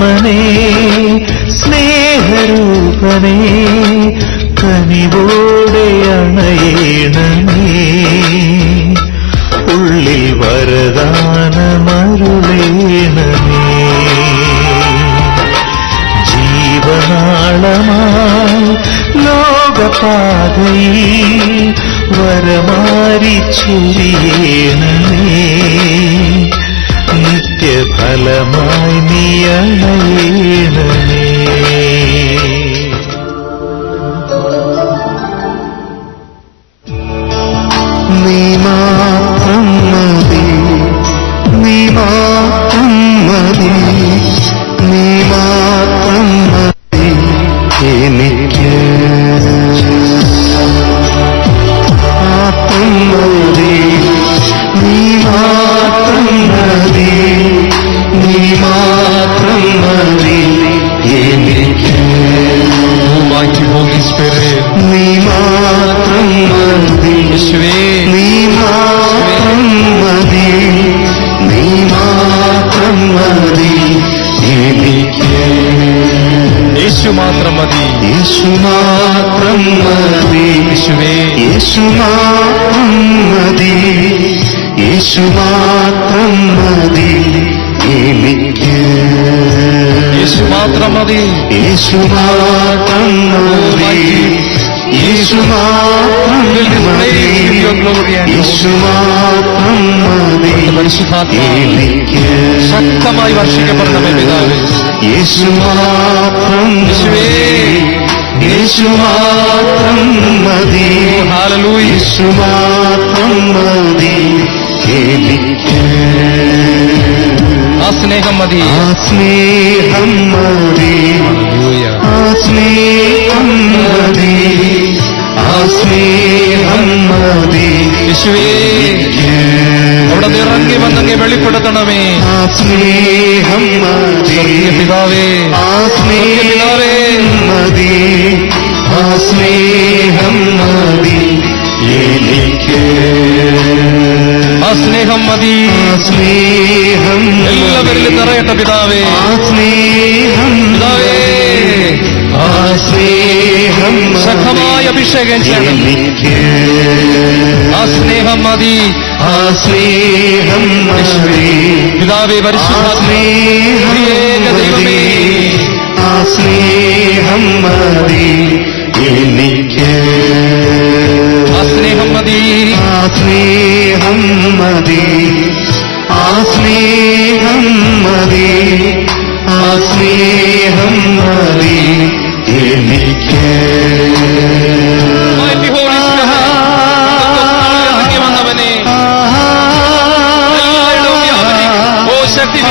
പരമാത്മനേ സ്നേഹരൂപനേ കനിവോടെ അണയേണമേ ഉള്ളിൽ വരദാനമരുളേണമേ ജീവനാളമായി ലോകപാതയിൽ വരമാരി ചൊരിയേണമേ നിത്യഫലമായി നീ അണയേണമേ നീ മാത്രം മതി നീ മാത്രം മതി നീ മാത്രം മതി എനിക്ക് മാത്രം മതി നീ മാത്രം മതി നീ മാത്രം മതി എനിക്ക് നീ മാത്രം മതി നീ മാത്രം മതി നീ മാത്രം മതി എനിക്ക് യേശു മാത്രം മതി യേശു മാത്രം മതി യേശുവേ യേശു മാത്രം മതി യേശു മാത്രം മതി എനിക്ക് യേശു മാത്രം മതി യേശു മാത്രം മതി യേശു മാത്രം മതി യേശു മാത്രം മതി എനിക്ക് ശക്തമായി വർഷിക്കപ്പെടണമേ പിതാവേ യേശു മാത്രം യേശു മാത്രം മതി യേശു മാത്രം മതി എനിക്ക് ആ സ്നേഹം മതി ആ സ്നേഹം മതി ആ സ്നേഹം മതി ആ സ്നേഹം മതി യേശുവേ അവിടെ നിറങ്ങി വന്നങ്ങി വെളിപ്പെടുത്തണമേ ആ സ്നേഹം മതി പിതാവേ ആ സ്നേഹം മതി ആ സ്നേഹം മതി എനിക്ക് ആ സ്നേഹം മതി ആ സ്നേഹം എല്ലാവരിലും നിറയട്ടെ പിതാവേ ആ സ്നേഹം പിതാവേ ആ സ്നേഹം ശക്തമായ അഭിഷേകം ചെയ്യണം ആ സ്നേഹം മതി ആ സ്നേഹം മതി പിതാവേ പരിശുദ്ധ ദൈവമേ ആ സ്നേഹം മതി എനിക്ക് ആ സ്നേഹം മതി ആ സ്നേഹം മതി ആ സ്നേഹം മതി ആ സ്നേഹം മതി എനിക്ക് വന്നവനെ ഓ ശക്തി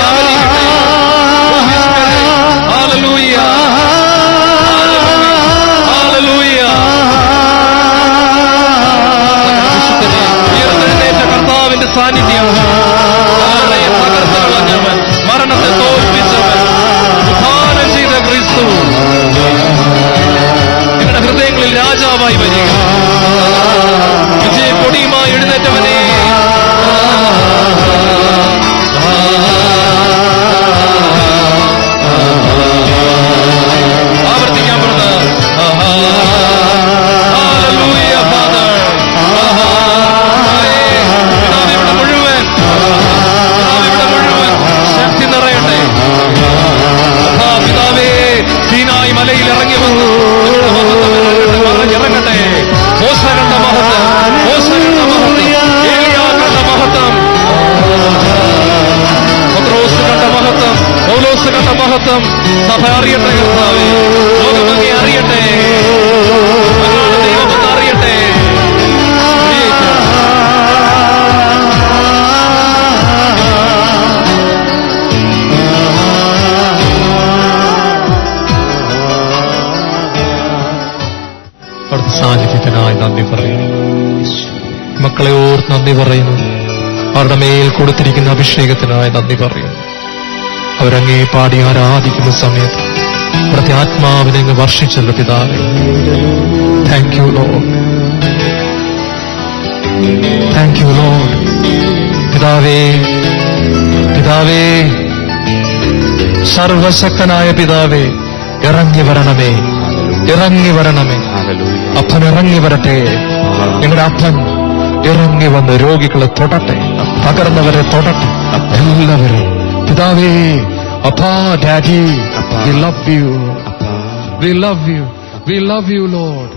സാന്നിധ്യം തകർത്ത് കളഞ്ഞവൻ മരണത്തെ തോൽപ്പിച്ചവൻ ഉദ്ധാനം ചെയ്ത ക്രിസ്തു നിങ്ങളുടെ ഹൃദയങ്ങളിൽ രാജാവായി വരിക വിജയക്കൊടിയുമായി എഴുന്നേറ്റവനെ ആവർത്തിക്കാൻ പറഞ്ഞ മലയിൽ ഇറങ്ങി വന്നു ഇറങ്ങട്ടെ മോശ കണ്ട മഹത്വം മോശ കണ്ട മഹത്വം ഏലിയാ കണ്ട മഹത്വം പത്രോസ് കണ്ട മഹത്വം പൗലോസ് കണ്ട മഹത്വം സഭ അറിയട്ടെ കർത്താവേ ലോകമങ്ങേ അറിയട്ടെ ദൈവമെന്ന് അറിയട്ടെ സാന്നിധ്യത്തിനായി നന്ദി പറയുന്നു മക്കളെ ഓർത്ത് നന്ദി പറയുന്നു അവരുടെ മേൽ കൊടുത്തിരിക്കുന്ന അഭിഷേകത്തിനായി നന്ദി പറയുന്നു അവരങ്ങേ പാടി ആരാധിക്കുന്ന സമയത്ത് അവിടുത്തെ ആത്മാവിനെ അങ്ങ് വർഷിച്ചല്ലോ പിതാവേ thank you Lord thank you Lord പിതാവേ പിതാവേ സർവശക്തനായ പിതാവേ, ഇറങ്ങി വരണമേ, ഇറങ്ങി വരണമേ. അപ്പൻ ഇറങ്ങി വരട്ടെ. നിങ്ങളുടെ അപ്പൻ ഇറങ്ങി വന്ന് രോഗികളെ തൊടട്ടെ, തകർന്നവരെ തൊടട്ടെ, എല്ലാവരും. പിതാവേ, അപ്പാ, daddy, we love you, we love you, we love you, Lord.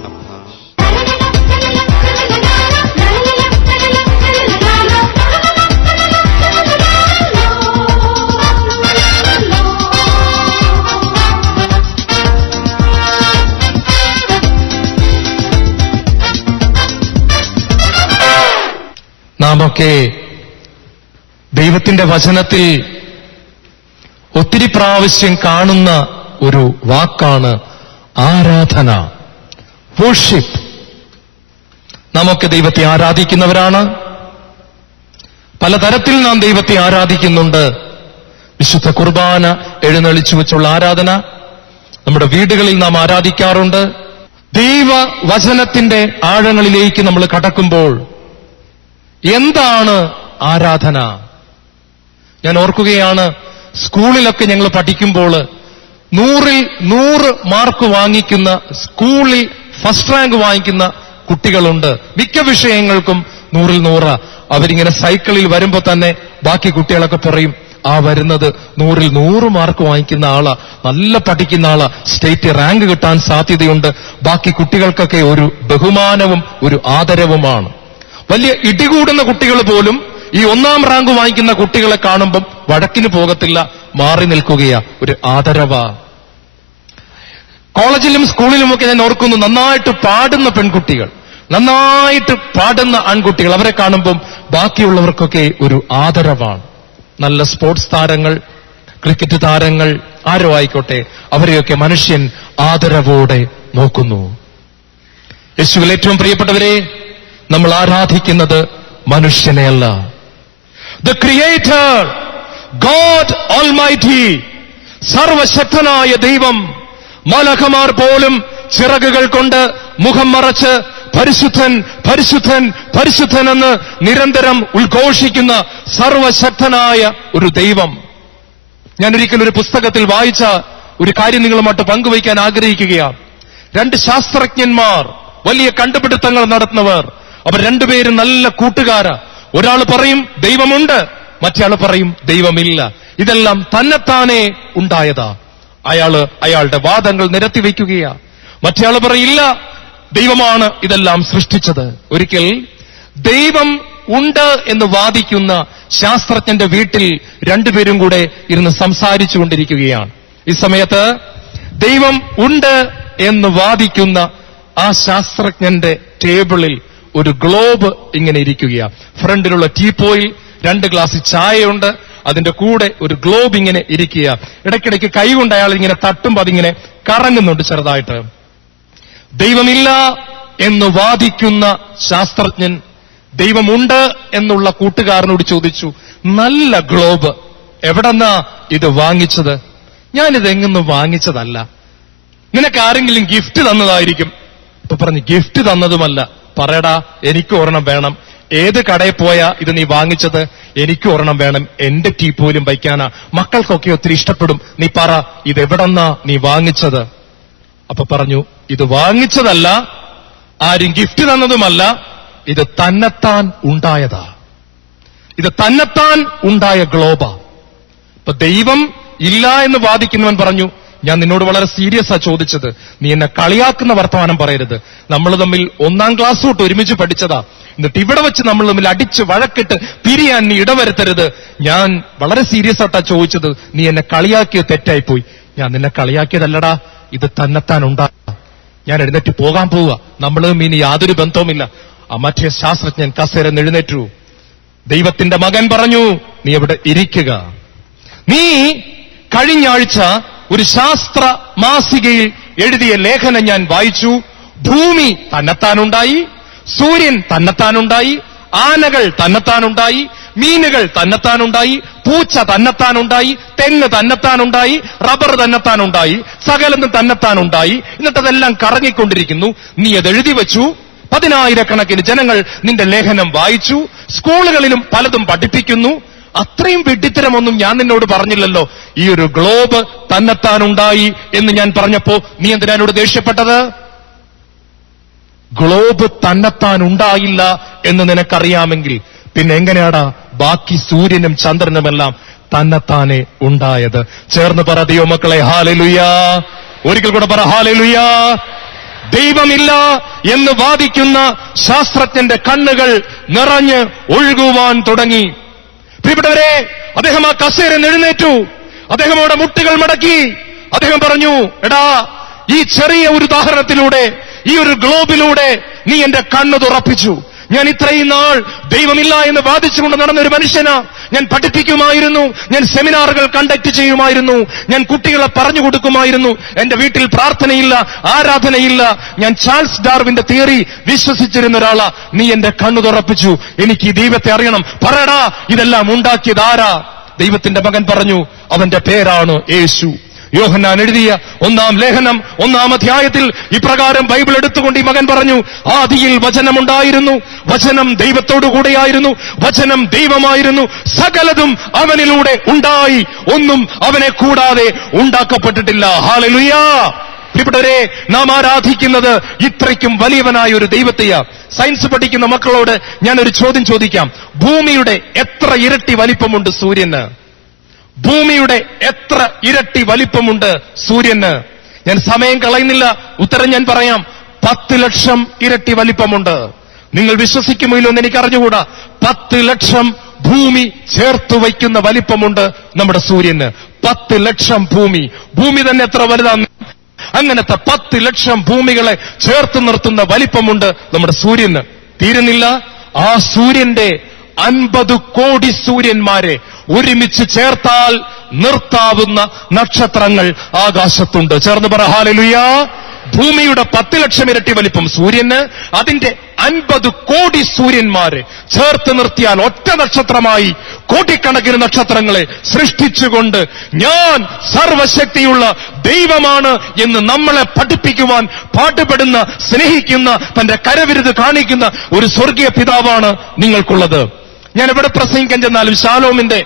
നാമൊക്കെ ദൈവത്തിന്റെ വചനത്തിൽ ഒത്തിരി പ്രാവശ്യം കാണുന്ന ഒരു വാക്കാണ് ആരാധന, വർഷിപ്പ്. നാമൊക്കെ ദൈവത്തെ ആരാധിക്കുന്നവരാണ്. പലതരത്തിൽ നാം ദൈവത്തെ ആരാധിക്കുന്നുണ്ട്. വിശുദ്ധ കുർബാന എഴുന്നള്ളിച്ചു വെച്ചുള്ള ആരാധന നമ്മുടെ വീടുകളിൽ നാം ആരാധിക്കാറുണ്ട്. ദൈവവചനത്തിന്റെ ആഴങ്ങളിലേക്ക് നമ്മൾ കടക്കുമ്പോൾ എന്താണ് ആരാധന? ഞാൻ ഓർക്കുകയാണ്, സ്കൂളിലൊക്കെ ഞങ്ങൾ പഠിക്കുമ്പോൾ 100ൽ 100 മാർക്ക് വാങ്ങിക്കുന്ന, സ്കൂളിൽ ഫസ്റ്റ് റാങ്ക് വാങ്ങിക്കുന്ന കുട്ടികളുണ്ട്. മിക്ക വിഷയങ്ങൾക്കും 100ൽ 100. അവരിങ്ങനെ സൈക്കിളിൽ വരുമ്പോ തന്നെ ബാക്കി കുട്ടികളൊക്കെ പറയും, ആ വരുന്നത് 100ൽ 100 മാർക്ക് വാങ്ങിക്കുന്ന ആളാ, നല്ല പഠിക്കുന്ന ആളാ, സ്റ്റേറ്റ് റാങ്ക് കിട്ടാൻ സാധ്യതയുണ്ട്. ബാക്കി കുട്ടികൾക്കൊക്കെ ഒരു ബഹുമാനവും ഒരു ആദരവുമാണ്. വലിയ ഇടികൂടുന്ന കുട്ടികൾ പോലും ഈ 1ാം റാങ്ക് വാങ്ങിക്കുന്ന കുട്ടികളെ കാണുമ്പം വഴക്കിന് പോകത്തില്ല, മാറി നിൽക്കുകയാ, ഒരു ആദരവാ. കോളേജിലും സ്കൂളിലുമൊക്കെ ഞാൻ ഓർക്കുന്നു, നന്നായിട്ട് പാടുന്ന പെൺകുട്ടികൾ, നന്നായിട്ട് പാടുന്ന ആൺകുട്ടികൾ, അവരെ കാണുമ്പം ബാക്കിയുള്ളവർക്കൊക്കെ ഒരു ആദരവാണ്. നല്ല സ്പോർട്സ് താരങ്ങൾ, ക്രിക്കറ്റ് താരങ്ങൾ, ആരോ ആയിക്കോട്ടെ, അവരെയൊക്കെ മനുഷ്യൻ ആദരവോടെ നോക്കുന്നു. യേശുവിൽ ഏറ്റവും പ്രിയപ്പെട്ടവരെ, നമ്മൾ ആരാധിക്കുന്നത് മനുഷ്യനെയല്ല. ദ ക്രിയേറ്റർ, ഗോഡ് ഓൾമൈറ്റി, സർവശക്തനായ ദൈവം. മാലാഖമാർ പോലും ചിറകുകൾ കൊണ്ട് മുഖം മറച്ച് പരിശുദ്ധൻ പരിശുദ്ധൻ പരിശുദ്ധൻ എന്ന് നിരന്തരം ഉദ്ഘോഷിക്കുന്ന സർവശക്തനായ ഒരു ദൈവം. ഞാൻ ഒരിക്കലും ഒരു പുസ്തകത്തിൽ വായിച്ച ഒരു കാര്യം നിങ്ങളുമായിട്ട് പങ്കുവയ്ക്കാൻ ആഗ്രഹിക്കുകയാണ്. 2 ശാസ്ത്രജ്ഞന്മാർ, വലിയ കണ്ടുപിടുത്തങ്ങൾ നടത്തുന്നവർ, അവർ രണ്ടുപേരും നല്ല കൂട്ടുകാരാ. ഒരാൾ പറയും ദൈവമുണ്ട്, മറ്റേയാൾ പറയും ദൈവമില്ല. ഇതെല്ലാം തന്നെത്താനെ ഉണ്ടായതാ. അയാളുടെ വാദങ്ങൾ നിരത്തിവെക്കുകയാ. മറ്റേയാൾ പറയില്ല, ദൈവമാണ് ഇതെല്ലാം സൃഷ്ടിച്ചത്. ഒരിക്കൽ ദൈവം ഉണ്ട് എന്ന് വാദിക്കുന്ന ശാസ്ത്രജ്ഞന്റെ വീട്ടിൽ രണ്ടുപേരും കൂടെ ഇരുന്ന് സംസാരിച്ചു കൊണ്ടിരിക്കുകയാണ്. ഈ സമയത്ത് ദൈവം ഉണ്ട് എന്ന് വാദിക്കുന്ന ആ ശാസ്ത്രജ്ഞന്റെ ടേബിളിൽ ഒരു ഗ്ലോബ് ഇങ്ങനെ ഇരിക്കുകയാണ്. ഫ്രണ്ടിലുള്ള ടീപ്പോയിൽ 2 ഗ്ലാസ് ചായയുണ്ട്, അതിന്റെ കൂടെ ഒരു ഗ്ലോബ് ഇങ്ങനെ ഇരിക്കുക. ഇടയ്ക്കിടയ്ക്ക് കൈകൊണ്ട് അയാൾ ഇങ്ങനെ തട്ടുമ്പോൾ അതിങ്ങനെ കറങ്ങുന്നുണ്ട് ചെറുതായിട്ട്. ദൈവമില്ല എന്ന് വാദിക്കുന്ന ശാസ്ത്രജ്ഞൻ ദൈവമുണ്ട് എന്നുള്ള കൂട്ടുകാരനോട് ചോദിച്ചു, നല്ല ഗ്ലോബ് എവിടെന്നാ ഇത് വാങ്ങിച്ചത്? ഞാനിതെങ്ങൊന്നും വാങ്ങിച്ചതല്ല, നിനക്ക് ആരെങ്കിലും ഗിഫ്റ്റ് തന്നതായിരിക്കും. ഇപ്പൊ പറഞ്ഞു, ഗിഫ്റ്റ് തന്നതുമല്ല. പറയടാ, എനിക്ക് ഒരെണ്ണം വേണം. ഏത് കടയിൽ പോയാ ഇത് നീ വാങ്ങിച്ചത്? എനിക്ക് ഒരെണ്ണം വേണം, എന്റെ ടീപ്പോയിലും വയ്ക്കാനാ, മക്കൾക്കൊക്കെ ഒത്തിരി ഇഷ്ടപ്പെടും. നീ പറ, ഇതെവിടെന്നാ നീ വാങ്ങിച്ചത്? അപ്പൊ പറഞ്ഞു, ഇത് വാങ്ങിച്ചതല്ല, ആരും ഗിഫ്റ്റ് തന്നതുമല്ല, ഇത് തന്നെത്താൻ ഉണ്ടായതാ. ഇത് തന്നെത്താൻ ഉണ്ടായ ഗ്ലോബാ. ഇപ്പൊ ദൈവം ഇല്ല എന്ന് വാദിക്കുന്നവൻ പറഞ്ഞു, ഞാൻ നിന്നോട് വളരെ സീരിയസാ ചോദിച്ചത്, നീ എന്നെ കളിയാക്കുന്ന വർത്തമാനം പറയരുത്. നമ്മൾ തമ്മിൽ 1ാം ക്ലാസ് തൊട്ട് ഒരുമിച്ച് പഠിച്ചതാ. എന്നിട്ട് ഇവിടെ വെച്ച് നമ്മൾ തമ്മിൽ അടിച്ച് വഴക്കിട്ട് പിരിയാൻ നീ ഇടവരുത്തരുത്. ഞാൻ വളരെ സീരിയസ് ആയിട്ടാ ചോദിച്ചത്, നീ എന്നെ കളിയാക്കിയത് തെറ്റായിപ്പോയി. ഞാൻ നിന്നെ കളിയാക്കിയതല്ലടാ, ഇത് തന്നെത്താൻ ഉണ്ടാ. ഞാൻ എഴുന്നേറ്റ് പോകാൻ പോവുക, നമ്മളും ഇനി യാതൊരു ബന്ധവുമില്ല. ആ മറ്റേ ശാസ്ത്രജ്ഞൻ കസേരന്ന് എഴുന്നേറ്റു. ദൈവത്തിന്റെ മകൻ പറഞ്ഞു, നീ എവിടെ ഇരിക്കുക. നീ കഴിഞ്ഞ ആഴ്ച ഒരു ശാസ്ത്ര മാസികയിൽ എഴുതിയ ലേഖനം ഞാൻ വായിച്ചു. ഭൂമി തന്നെത്താനുണ്ടായി, സൂര്യൻ തന്നെത്താനുണ്ടായി, ആനകൾ തന്നെത്താനുണ്ടായി, മീനുകൾ തന്നെത്താനുണ്ടായി, പൂച്ച തന്നെത്താനുണ്ടായി, തെങ്ങ് തന്നെത്താനുണ്ടായി, റബ്ബർ തന്നെത്താനുണ്ടായി, സകലതും തന്നെത്താനുണ്ടായി. എന്നിട്ടതെല്ലാം കറങ്ങിക്കൊണ്ടിരിക്കുന്നു. നീ അത് എഴുതി വെച്ചു. 10,000 കണക്കിന് ജനങ്ങൾ നിന്റെ ലേഖനം വായിച്ചു. സ്കൂളുകളിലും പലതും പഠിപ്പിക്കുന്നു. അത്രയും വെട്ടിത്തരമൊന്നും ഞാൻ നിന്നോട് പറഞ്ഞില്ലല്ലോ. ഈ ഒരു ഗ്ലോബ് തന്നെത്താനുണ്ടായി എന്ന് ഞാൻ പറഞ്ഞപ്പോ നീ എന്തിനാ എന്നോട് ദേഷ്യപ്പെട്ടത്? ഗ്ലോബ് തന്നെത്താൻ ഉണ്ടായില്ല എന്ന് നിനക്കറിയാമെങ്കിൽ പിന്നെ എങ്ങനെയാടാ ബാക്കി സൂര്യനും ചന്ദ്രനുമെല്ലാം തന്നെത്താനെ ഉണ്ടായത്? ചേർന്ന് പറ ദൈവമക്കളെ ഹല്ലേലൂയ. ഒരിക്കൽ കൂടെ പറ ഹല്ലേലൂയ. ദൈവമില്ല എന്ന് വാദിക്കുന്ന ശാസ്ത്രജ്ഞന്റെ കണ്ണുകൾ നിറഞ്ഞ് ഒഴുകുവാൻ തുടങ്ങി. പ്രിയപ്പെട്ടവരെ, അദ്ദേഹം ആ കസേരയിൽ എഴുന്നേറ്റു. അദ്ദേഹം അവിടെ മുട്ടുകൾ മടക്കി. അദ്ദേഹം പറഞ്ഞു, എടാ, ഈ ചെറിയ ഒരു ഉദാഹരണത്തിലൂടെ, ഈ ഒരു ഗ്ലോബിലൂടെ നീ എന്റെ കണ്ണ് തുറപ്പിച്ചു. ഞാൻ ഇത്രയും നാൾ ദൈവമില്ല എന്ന് വാദിച്ചുകൊണ്ട് നടന്ന ഒരു മനുഷ്യനാ. ഞാൻ പഠിപ്പിക്കുമായിരുന്നു, ഞാൻ സെമിനാറുകൾ കണ്ടക്ട് ചെയ്യുമായിരുന്നു, ഞാൻ കുട്ടികളെ പറഞ്ഞു കൊടുക്കുമായിരുന്നു. എന്റെ വീട്ടിൽ പ്രാർത്ഥനയില്ല, ആരാധനയില്ല. ഞാൻ ചാൾസ് ഡാർവിന്റെ തിയറി വിശ്വസിച്ചിരുന്ന ഒരാളാ. നീ എന്റെ കണ്ണു തുറപ്പിച്ചു. എനിക്ക് ഈ ദൈവത്തെ അറിയണം. പറയടാ, ഇതെല്ലാം ഉണ്ടാക്കിയത് ആരാ? ദൈവത്തിന്റെ മകൻ പറഞ്ഞു, അവന്റെ പേരാണ് യേശു. യോഹന്നാൻ എഴുതിയ 1-ാം ലേഖനം 1-ാം അധ്യായത്തിൽ ഇപ്രകാരം ബൈബിൾ എടുത്തുകൊണ്ട് ഈ മകൻ പറഞ്ഞു, ആദിയിൽ വചനമുണ്ടായിരുന്നു, വചനം ദൈവത്തോടുകൂടെയായിരുന്നു, വചനം ദൈവമായിരുന്നു, സകലതും അവനിലൂടെ ഉണ്ടായി, ഒന്നും അവനെ കൂടാതെ ഉണ്ടാക്കപ്പെട്ടിട്ടില്ല. ഹല്ലേലൂയ. പ്രിയപ്പെട്ടവരെ, നാം ആരാധിക്കുന്നത് ഇത്രയ്ക്കും വലിയവനായ ഒരു ദൈവത്തെയാ. സയൻസ് പഠിക്കുന്ന മക്കളോട് ഞാനൊരു ചോദ്യം ചോദിക്കാം. ഭൂമിയുടെ എത്ര ഇരട്ടി വലിപ്പമുണ്ട് സൂര്യന്? ഭൂമിയുടെ എത്ര ഇരട്ടി വലിപ്പമുണ്ട് സൂര്യന്? ഞാൻ സമയം കളയുന്നില്ല, ഉത്തരം ഞാൻ പറയാം. 10 ലക്ഷം ഇരട്ടി വലിപ്പമുണ്ട്. നിങ്ങൾ വിശ്വസിക്കുമോ എന്ന് എനിക്ക് അറിഞ്ഞുകൂടാ. 10 ലക്ഷം ഭൂമി ചേർത്ത് വയ്ക്കുന്ന വലിപ്പമുണ്ട് നമ്മുടെ സൂര്യന്. 10 ലക്ഷം ഭൂമി. ഭൂമി തന്നെ എത്ര വലുതാണ്? അങ്ങനത്തെ 10 ലക്ഷം ഭൂമികളെ ചേർത്ത് നിർത്തുന്ന വലിപ്പമുണ്ട് നമ്മുടെ സൂര്യന്. തീരുന്നില്ല. ആ സൂര്യന്റെ 50 കോടി സൂര്യന്മാരെ ഒരുമിച്ച് ചേർത്താൽ നിർത്താവുന്ന നക്ഷത്രങ്ങൾ ആകാശത്തുണ്ട്. ചേർന്ന് പറ ഹല്ലേലൂയ. ഭൂമിയുടെ 10 ലക്ഷം ഇരട്ടി വലിപ്പം സൂര്യന്, അതിന്റെ 50 കോടി സൂര്യന്മാരെ ചേർത്ത് നിർത്തിയാൽ ഒറ്റ നക്ഷത്രമായി കോടിക്കണക്കിന് നക്ഷത്രങ്ങളെ സൃഷ്ടിച്ചുകൊണ്ട് ഞാൻ സർവശക്തിയുള്ള ദൈവമാണ് എന്ന് നമ്മളെ പഠിപ്പിക്കുവാൻ പാട്ടുപെടുന്ന, സ്നേഹിക്കുന്ന, തന്റെ കരവിരുത് കാണിക്കുന്ന ഒരു സ്വർഗീയ പിതാവാണ് നിങ്ങൾക്കുള്ളത്. ഞാൻ എവിടെ പ്രസംഗിക്കാൻ ചെന്നാലും ശാലോമിന്റെ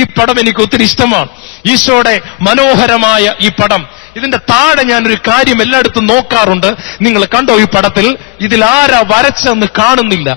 ഈ പടം എനിക്ക് ഒത്തിരി ഇഷ്ടമാണ്. ഈശോയുടെ മനോഹരമായ ഈ പടം. ഇതിന്റെ താഴെ ഞാനൊരു കാര്യം എല്ലായിടത്തും നോക്കാറുണ്ട്. നിങ്ങൾ കണ്ടോ ഈ പടത്തിൽ? ഇതിൽ ആരാ വരച്ചെന്ന് കാണുന്നില്ല.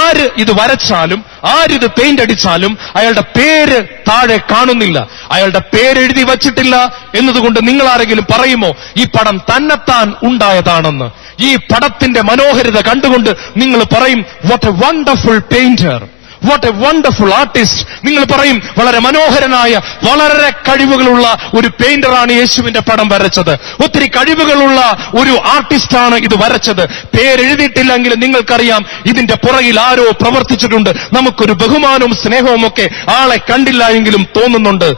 ആര് ഇത് വരച്ചാലും, ആരിത് പെയിന്റ് അടിച്ചാലും അയാളുടെ പേര് താഴെ കാണുന്നില്ല. അയാളുടെ പേരെഴുതി വച്ചിട്ടില്ല എന്നതുകൊണ്ട് നിങ്ങൾ ആരെങ്കിലും പറയുമോ ഈ പടം തന്നെത്താൻ ഉണ്ടായതാണെന്ന്? ഈ പടത്തിന്റെ മനോഹരിത കണ്ടുകൊണ്ട് നിങ്ങൾ പറയും, what A wonderful painter, what A wonderful artist. നിങ്ങൾ പറയും, വളരെ മനോഹരനായ, വളരെ കഴിവുകളുള്ള ഒരു പെയിന്ററാണ് യേശുവിന്റെ പടം വരച്ചത്. ഒത്തിരി കഴിവുകളുള്ള ഒരു ആർട്ടിസ്റ്റാണ് ഇത് വരച്ചത്. പേരെഴുതിയിട്ടില്ലെങ്കിൽ നിങ്ങൾക്കറിയാം ഇതിന്റെ പുറകിൽ ആരോ പ്രവർത്തിച്ചിട്ടുണ്ട്. നമുക്കൊരു ബഹുമാനവും സ്നേഹവും ഒക്കെ ആളെ കണ്ടില്ല എങ്കിലും തോന്നുന്നുണ്ട്.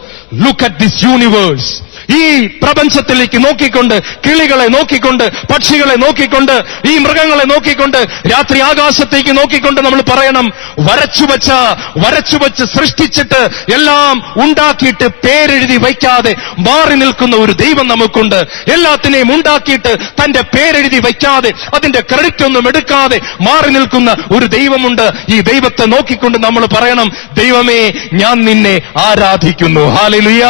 Look at this universe. ഈ പ്രപഞ്ചത്തിലേക്ക് നോക്കിക്കൊണ്ട്, കിളികളെ നോക്കിക്കൊണ്ട്, പക്ഷികളെ നോക്കിക്കൊണ്ട്, ഈ മൃഗങ്ങളെ നോക്കിക്കൊണ്ട്, രാത്രി ആകാശത്തേക്ക് നോക്കിക്കൊണ്ട് നമ്മൾ പറയണം, വരച്ചുവച്ച് സൃഷ്ടിച്ചിട്ട് എല്ലാം ഉണ്ടാക്കിയിട്ട് പേരെഴുതി വയ്ക്കാതെ മാറി നിൽക്കുന്ന ഒരു ദൈവം നമുക്കുണ്ട്. എല്ലാത്തിനെയും ഉണ്ടാക്കിയിട്ട് തന്റെ പേരെഴുതി വയ്ക്കാതെ, അതിന്റെ ക്രെഡിറ്റ് ഒന്നും എടുക്കാതെ മാറി നിൽക്കുന്ന ഒരു ദൈവമുണ്ട്. ഈ ദൈവത്തെ നോക്കിക്കൊണ്ട് നമ്മൾ പറയണം, ദൈവമേ, ഞാൻ നിന്നെ ആരാധിക്കുന്നു. ഹല്ലേലൂയ.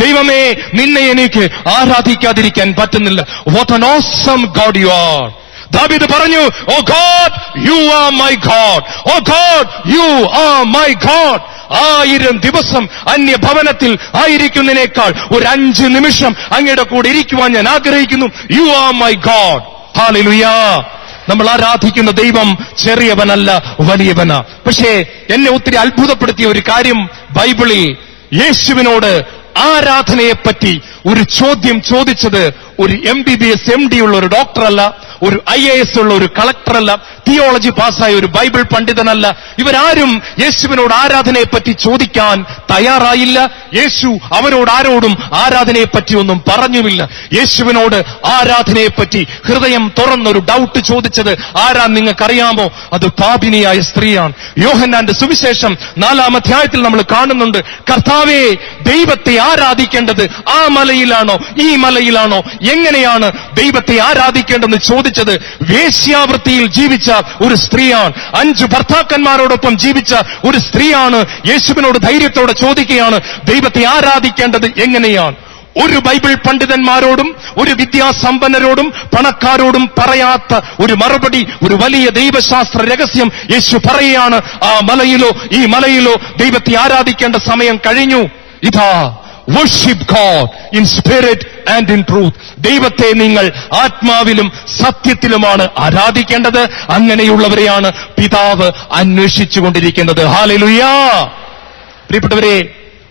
ദൈവമേ, നിന്നെ എനിക്ക് ആരാധിക്കാതിരിക്കാൻ പറ്റുന്നില്ല. What an awesome God you are. ദാവീദ് പറഞ്ഞു, oh God, you are my God. Oh God, you are my God. 1000 ദിവസം അന്യഭവനത്തിൽ ആയിരിക്കുന്നതിനേക്കാൾ ഒരു 5 നിമിഷം അങ്ങയുടെ കൂടെ ഇരിക്കുവാൻ ഞാൻ ആഗ്രഹിക്കുന്നു. U are my God. Hallelujah. നമ്മൾ ആരാധിക്കുന്ന ദൈവം ചെറിയവനല്ല, വലിയവനാ. പക്ഷേ എന്നെ ഒത്തിരി അത്ഭുതപ്പെടുത്തിയ ഒരു കാര്യം, ബൈബിളിൽ യേശുവിനോട് ആരാധനയെപ്പറ്റി ഒരു ചോദ്യം ചോദിച്ചത് ഒരു MBBS MD ഉള്ള ഒരു ഡോക്ടറല്ല, ഒരു IAS ഉള്ള ഒരു കളക്ടറല്ല, തിയോളജി പാസ്സായ ഒരു ബൈബിൾ പണ്ഡിതനല്ല. ഇവരാരും യേശുവിനോട് ആരാധനയെപ്പറ്റി ചോദിക്കാൻ തയ്യാറായില്ല. യേശു അവരോട് ആരോടും ആരാധനയെപ്പറ്റി ഒന്നും പറഞ്ഞുമില്ല. യേശുവിനോട് ആരാധനയെപ്പറ്റി ഹൃദയം തുറന്നൊരു ഡൗട്ട് ചോദിച്ചത് ആരാ നിങ്ങൾക്കറിയാമോ? അത് പാപിനിയായ സ്ത്രീയാണ്. യോഹന്നാന്റെ സുവിശേഷം 4-ാം അധ്യായത്തിൽ നമ്മൾ കാണുന്നുണ്ട്, കർത്താവേ, ദൈവത്തെ ആരാധിക്കേണ്ടത് ആ മലയിലാണോ ഈ മലയിലാണോ, എങ്ങനെയാണ് ദൈവത്തെ ആരാധിക്കേണ്ടതെന്ന് ചോദിച്ചത് വേശ്യാവൃത്തിയിൽ ജീവിച്ച ഒരു സ്ത്രീയാണ്. 5 ഭർത്താക്കന്മാരോടൊപ്പം ജീവിച്ച ഒരു സ്ത്രീയാണ്. യേശുവിനോട് ധൈര്യത്തോടെ ചോദിക്കുകയാണ്, ദൈവത്തെ ആരാധിക്കേണ്ടത് എങ്ങനെയാണ്? ഒരു ബൈബിൾ പണ്ഡിതന്മാരോടും ഒരു വിദ്യാസമ്പന്നരോടും പണക്കാരോടും പറയാത്ത ഒരു മറുപടി, ഒരു വലിയ ദൈവശാസ്ത്ര രഹസ്യം യേശു പറയുകയാണ്. ആ മലയിലോ ഈ മലയിലോ ദൈവത്തെ ആരാധിക്കേണ്ട സമയം കഴിഞ്ഞു. ഇതാ, worship God in spirit and in truth. ദൈവത്തെ നിങ്ങൾ ആത്മാവിലും സത്യത്തിലുമാണ് ആരാധിക്കേണ്ടത്. അങ്ങനെയുള്ളവരെയാണ് പിതാവ് അന്വേഷിച്ചുകൊണ്ടിരിക്കുന്നത്. ഹല്ലേലൂയ. പ്രിയപ്പെട്ടവരെ,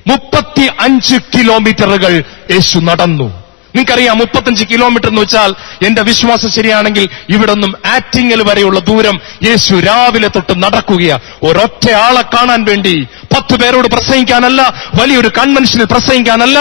35 കിലോമീറ്ററുകൾ യേശു നടന്നു. നിങ്ങൾക്കറിയാം 35 കിലോമീറ്റർ എന്ന് വെച്ചാൽ, എന്റെ വിശ്വാസം ശരിയാണെങ്കിൽ ഇവിടെ നിന്നും ആറ്റിങ്ങൽ വരെയുള്ള ദൂരം യേശു രാവിലെ തൊട്ട് നടക്കുകയാ. ഒരൊറ്റ ആളെ കാണാൻ വേണ്ടി, 10 പേരോട് പ്രസംഗിക്കാനല്ല, വലിയൊരു കൺവെൻഷനിൽ പ്രസംഗിക്കാനല്ല,